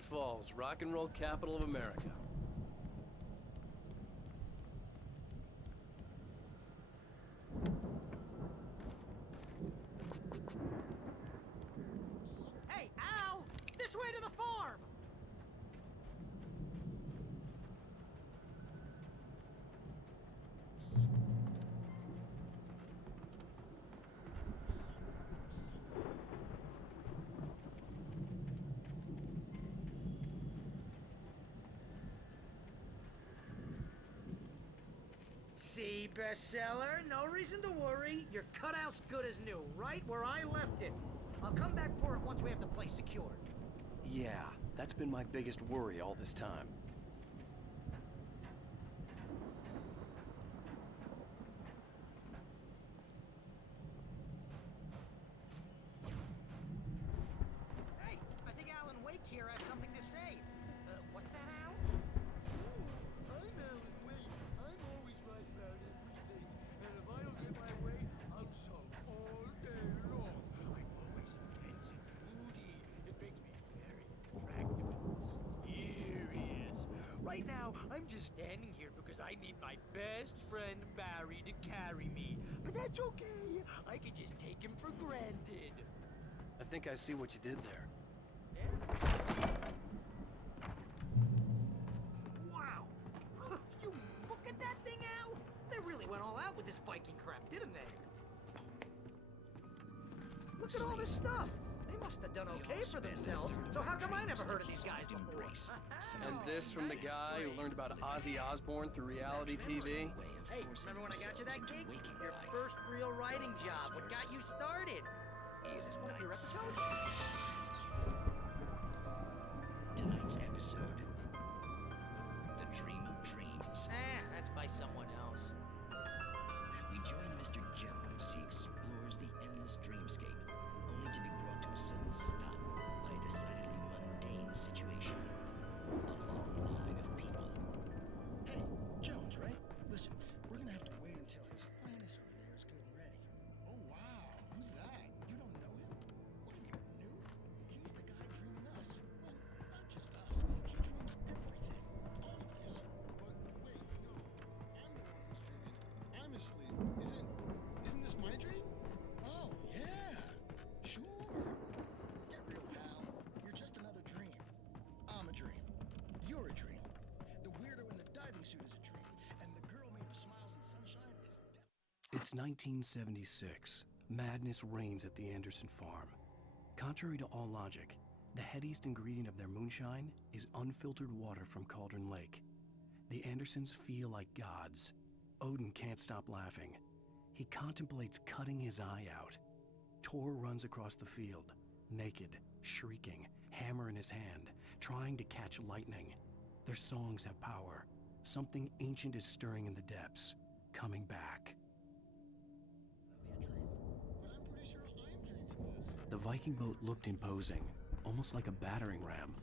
Bright Folls, rock and roll capital of America. Hey, Al! This way to the farm! See, bestseller? No reason to worry. Your cutout's good as new, right where I left it. I'll come back for it once we have the place secured. Yeah, that's been my biggest worry all this time. Hey, I think Alan Wake here has something to say. What's that, Al? I'm Alan Wake. I'm always right about everything. And if I don't get my way, I'll sulk all day long. I'm always intense and moody. It makes me very attractive and mysterious. Right now, I'm just standing here because I need my best friend Barry to carry me. But that's okay. I can just take him for granted. I think I see what you did there. Wow! You look at that thing, Al! They really went all out with this Viking crap, didn't they? Look at all this stuff! They must have done okay for themselves, so how come I never heard of these guys before? And this from the guy who learned about Ozzy Osbourne through reality TV? Hey, remember when I got you that gig? Your first real writing job, what got you started? Was this one of your episodes? Tonight's episode, The Dream of Dreams. That's by someone else. We join Mr. Jones as he explores the endless dreamscape, only to be brought to a sudden stop by a decidedly mundane situation. A long line of people. Hey, Jones, right? Listen, we're gonna have to wait until his highness over there is good and ready. Oh, wow. Who's that? You don't know him? What are you, new? He's the guy dreaming us. Well, not just us. He dreams everything. All of this. But wait, no. I'm the one who's dreaming. I'm asleep. Isn't this my dream? Oh, yeah. Sure. Get real, pal. You're just another dream. I'm a dream. You're a dream. The weirdo in the diving suit is a dream. And the girl made of smiles and sunshine is It's 1976. Madness reigns at the Anderson farm. Contrary to all logic, the headiest ingredient of their moonshine is unfiltered water from Cauldron Lake. The Andersons feel like gods. Odin can't stop laughing. He contemplates cutting his eye out. Tor runs across the field, naked, shrieking, hammer in his hand, trying to catch lightning. Their songs have power. Something ancient is stirring in the depths, coming back. The Viking boat looked imposing, almost like a battering ram.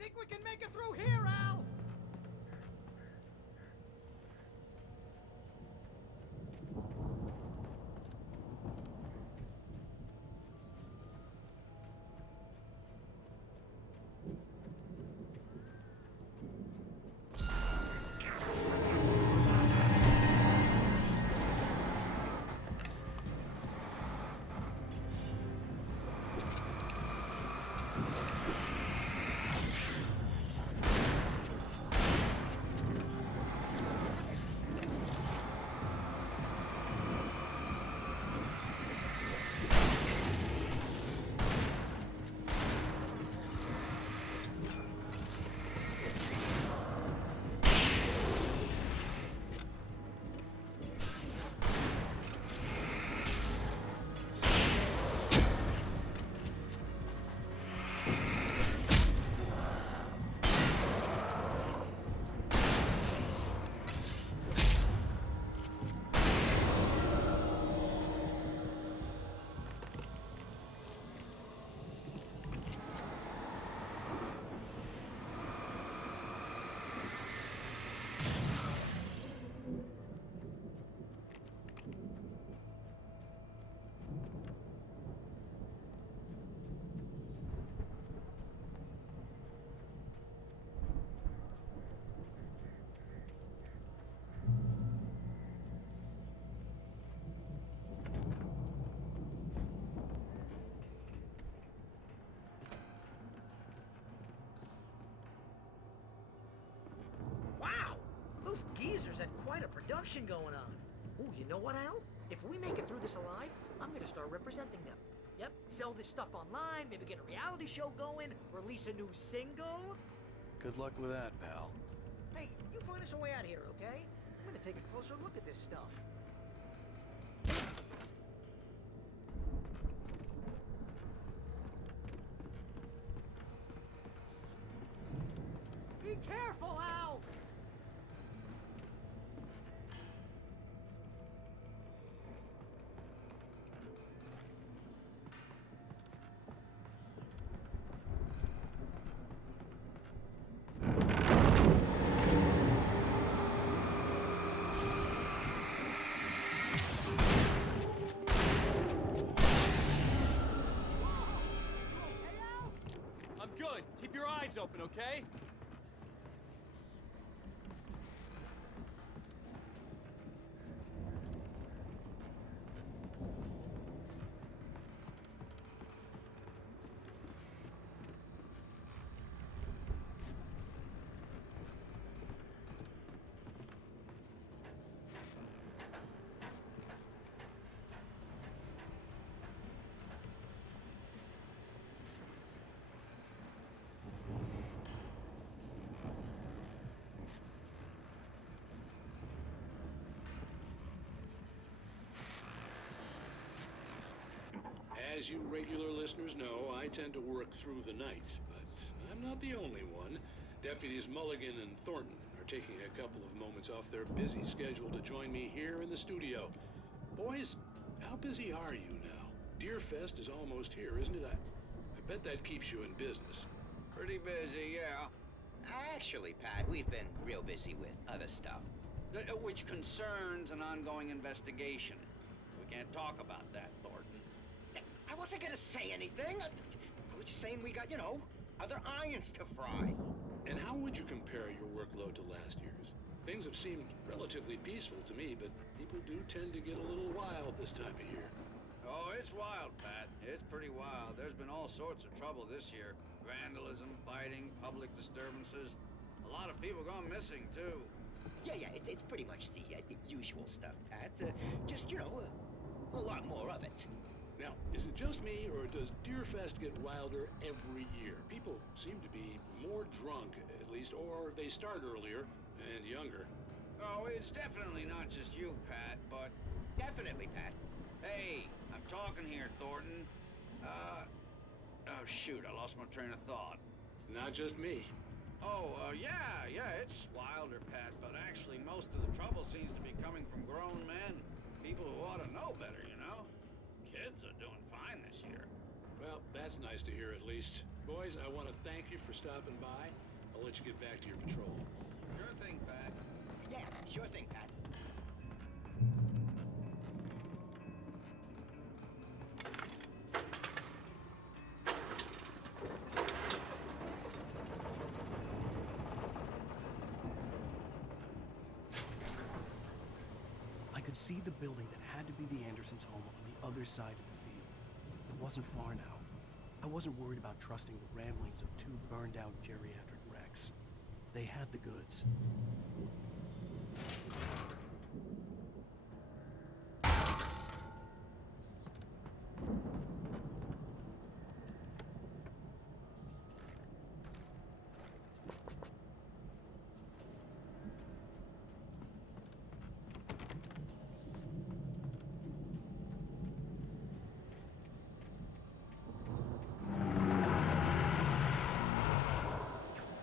think we can make it through here, Al! Those geezers had quite a production going on. Ooh, you know what, Al? If we make it through this alive, I'm gonna start representing them. Yep, sell this stuff online, maybe get a reality show going, release a new single. Good luck with that, pal. Hey, you find us a way out here, okay? I'm gonna take a closer look at this stuff. Be careful, Al! I'm good. Keep your eyes open, okay? As you regular listeners know, I tend to work through the night, but I'm not the only one. Deputies Mulligan and Thornton are taking a couple of moments off their busy schedule to join me here in the studio. Boys, how busy are you now? Deerfest is almost here, isn't it? I bet that keeps you in business. Pretty busy, yeah. Actually, Pat, we've been real busy with other stuff, which concerns an ongoing investigation. We can't talk about that, Thornton. I wasn't gonna say anything. I was just saying we got, other irons to fry. And how would you compare your workload to last year's? Things have seemed relatively peaceful to me, but people do tend to get a little wild this time of year. Oh, it's wild, Pat. It's pretty wild. There's been all sorts of trouble this year. Vandalism, fighting, public disturbances. A lot of people gone missing, too. Yeah, it's pretty much the usual stuff, Pat. Just, a lot more of it. Now, is it just me, or does Deerfest get wilder every year? People seem to be more drunk, at least, or they start earlier and younger. Oh, it's definitely not just you, Pat, but... Definitely, Pat. Hey, I'm talking here, Thornton. Oh, shoot, I lost my train of thought. Not just me. Oh, yeah, it's wilder, Pat, but actually most of the trouble seems to be coming from grown men. People who ought to know better, Kids are doing fine this year. Well, that's nice to hear at least. Boys, I want to thank you for stopping by. I'll let you get back to your patrol. Sure thing, Pat. Yeah, sure thing, Pat. I could see the building that had to be the Andersons' home on the other side of the field. It wasn't far now. I wasn't worried about trusting the ramblings of two burned-out geriatric wrecks. They had the goods.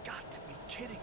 Got to be kidding me.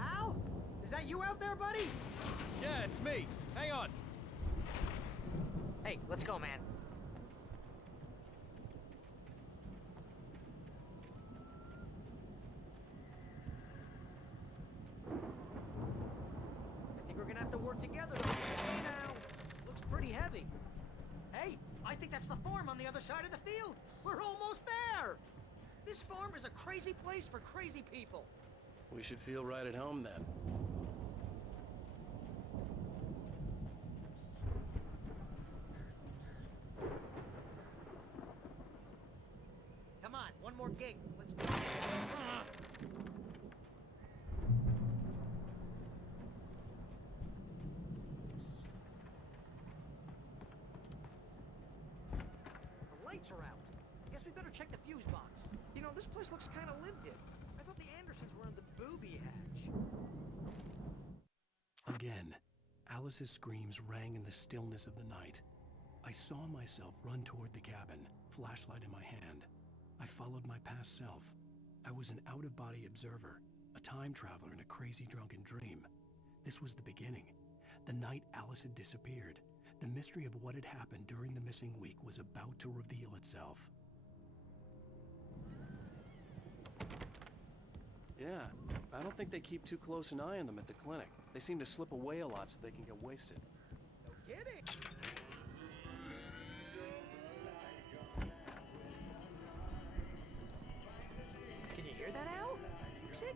Al? Is that you out there, buddy? Yeah, it's me. Hang on. Hey, let's go, man. I think we're gonna have to work together to hold this thing now. Looks pretty heavy. Hey, I think that's the farm on the other side of the field. We're almost there. This farm is a crazy place for crazy people. We should feel right at home then. Come on, one more gig. Let's do this. The lights are out. Guess we better check the fuse box. You know, this place looks kind of lived in. I thought the Andersons were in the booby hatch. Again, Alice's screams rang in the stillness of the night. I saw myself run toward the cabin, flashlight in my hand. I followed my past self. I was an out-of-body observer, a time traveler in a crazy drunken dream. This was the beginning. The night Alice had disappeared. The mystery of what had happened during the missing week was about to reveal itself. Yeah, I don't think they keep too close an eye on them at the clinic. They seem to slip away a lot so they can get wasted. No kidding. Can you hear that, Al? Music?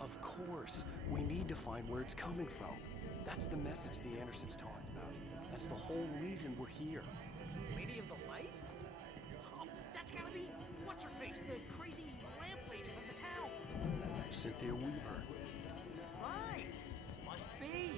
Of course. We need to find where it's coming from. That's the message the Andersons talked about. That's the whole reason we're here. Lady of the Light? Oh, that's gotta be what's-her-face, the crazy lamp lady from the town. Cynthia Weaver. Right. Must be.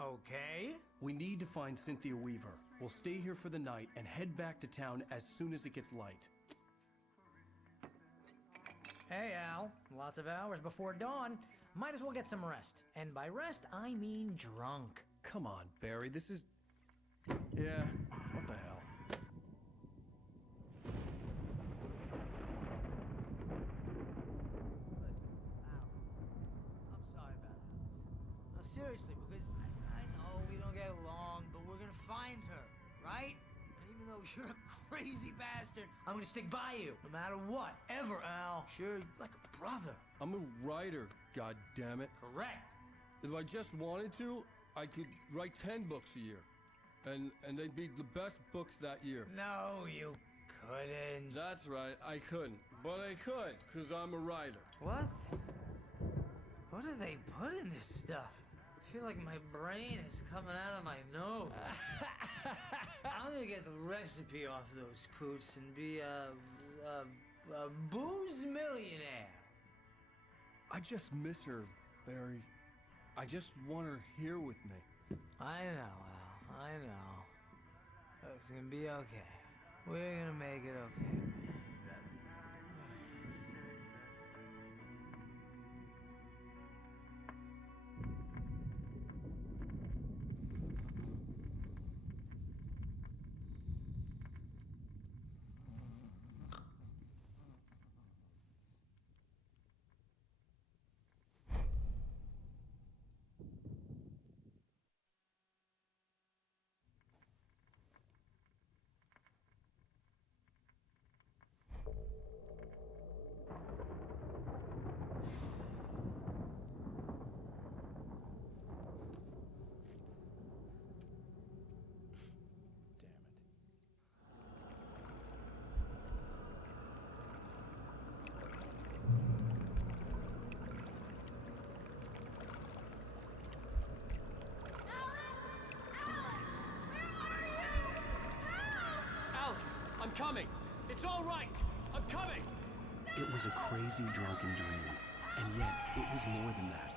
Okay. We need to find Cynthia Weaver. We'll stay here for the night and head back to town as soon as it gets light. Hey, Al. Lots of hours before dawn. Might as well get some rest. And by rest, I mean drunk. Come on, Barry, this is... Yeah, what the hell? I'm sorry about this. No, seriously, because I know we don't get along, but we're gonna find her, right? And even though you're a crazy bastard, I'm gonna stick by you, no matter what, ever, Al. Sure, like a brother. I'm a writer, goddammit. Correct. If I just wanted to, I could write 10 books a year. And they'd be the best books that year. No, you couldn't. That's right, I couldn't. But I could, because I'm a writer. What? What do they put in this stuff? I feel like my brain is coming out of my nose. I'm gonna get the recipe off those coots and be a booze millionaire. I just miss her, Barry. I just want her here with me. I know, Al. I know. It's gonna be okay. We're gonna make it okay. I'm coming! It's all right! I'm coming! It was a crazy drunken dream, and yet it was more than that.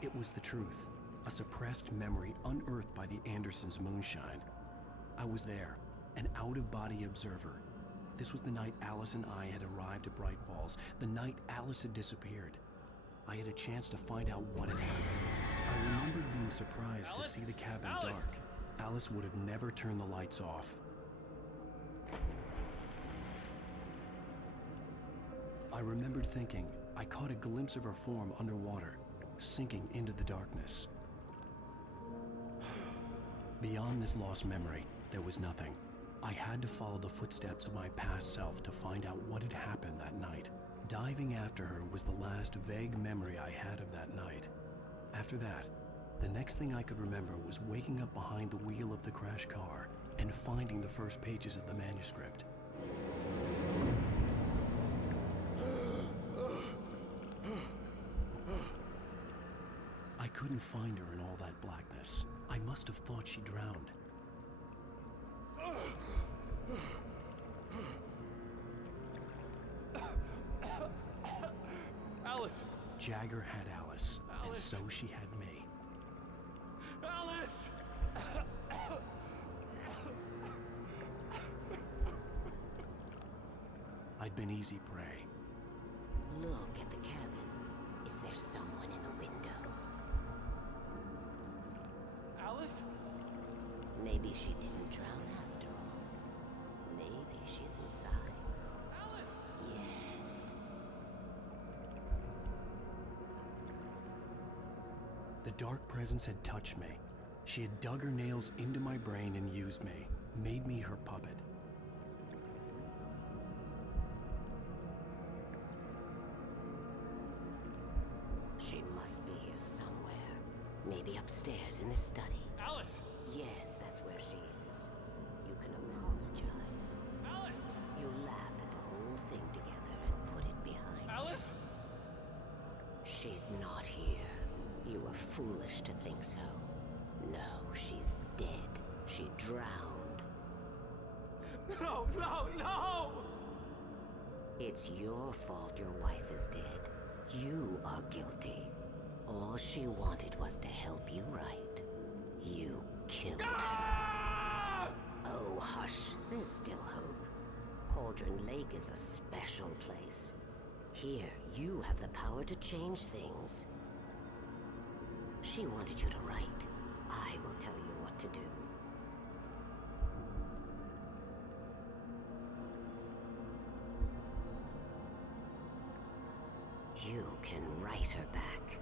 It was the truth, a suppressed memory unearthed by the Andersons' moonshine. I was there, an out-of-body observer. This was the night Alice and I had arrived at Braight Falls, the night Alice had disappeared. I had a chance to find out what had happened. I remembered being surprised to see the cabin dark. Alice would have never turned the lights off. I remembered thinking I caught a glimpse of her form underwater, sinking into the darkness. Beyond this lost memory, there was nothing. I had to follow the footsteps of my past self to find out what had happened that night. Diving after her was the last vague memory I had of that night. After that, the next thing I could remember was waking up behind the wheel of the crashed car and finding the first pages of the manuscript. I couldn't find her in all that blackness. I must have thought she drowned. Alice! Jagger had Alice, and so she had me. Alice! I'd been easy prey. Look at the cabin. Is there someone in the window? Alice? Maybe she didn't drown after all. Maybe she's inside. Alice! Yes. The dark presence had touched me. She had dug her nails into my brain and used me, made me her puppet. She must be here somewhere. Maybe upstairs in the study. Alice! Yes, that's where she is. You can apologize. Alice! You laugh at the whole thing together and put it behind Alice? you. She's not here. You were foolish to think so. No, she's dead. She drowned. No, no, no! It's your fault your wife is dead. You are guilty. All she wanted was to help you right. You killed her. Oh, hush. There's still hope. Cauldron Lake is a special place. Here, you have the power to change things. She wanted you to write. I will tell you what to do. You can write her back.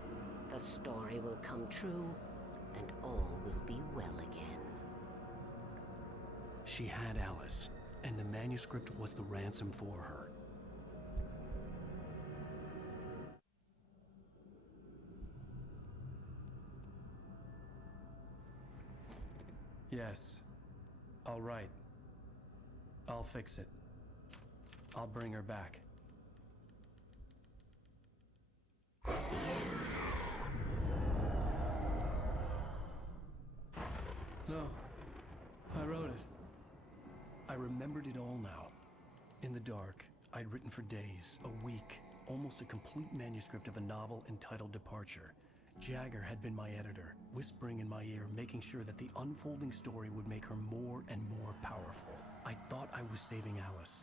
The story will come true, and all will be well again. She had Alice, and the manuscript was the ransom for her. Yes. All right. I'll fix it. I'll bring her back. No. I wrote it. I remembered it all now. In the dark, I'd written for days, a week, almost a complete manuscript of a novel entitled Departure. Jagger had been my editor, whispering in my ear, making sure that the unfolding story would make her more and more powerful. I thought I was saving Alice.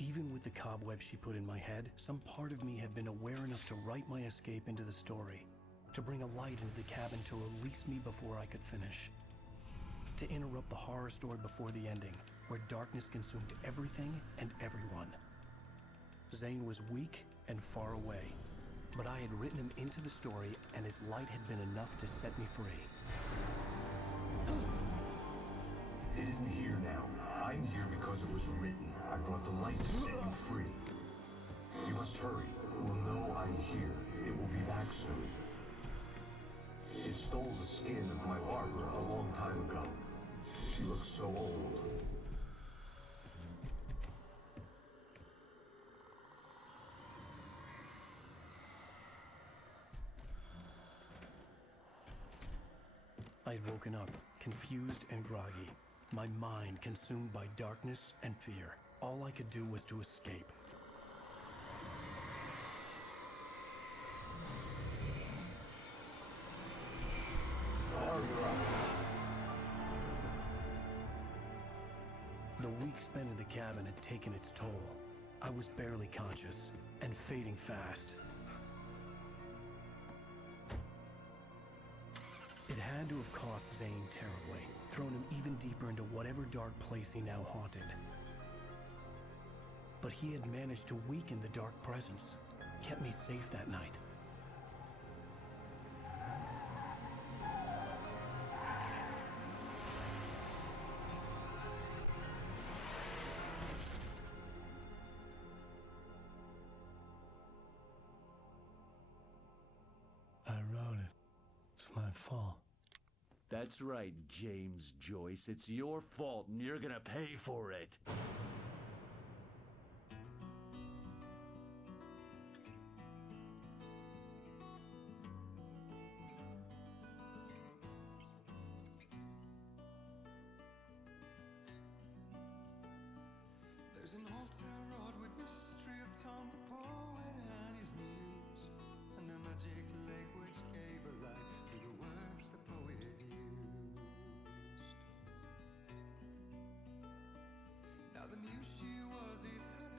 Even with the cobwebs she put in my head, some part of me had been aware enough to write my escape into the story, to bring a light into the cabin to release me before I could finish, to interrupt the horror story before the ending, where darkness consumed everything and everyone. Zane was weak and far away, but I had written him into the story, and his light had been enough to set me free. It isn't here now. I'm here because it was written. I brought the light to set you free. You must hurry. It will know I'm here. It will be back soon. It stole the skin of my Barbara a long time ago. She looks so old. I'd woken up, confused and groggy, my mind consumed by darkness and fear. All I could do was to escape. The week spent in the cabin had taken its toll. I was barely conscious, and fading fast. It had to have cost Zane terribly, thrown him even deeper into whatever dark place he now haunted. But he had managed to weaken the dark presence, kept me safe that night. I wrote it. It's my fault. That's right, James Joyce. It's your fault, and you're gonna pay for it.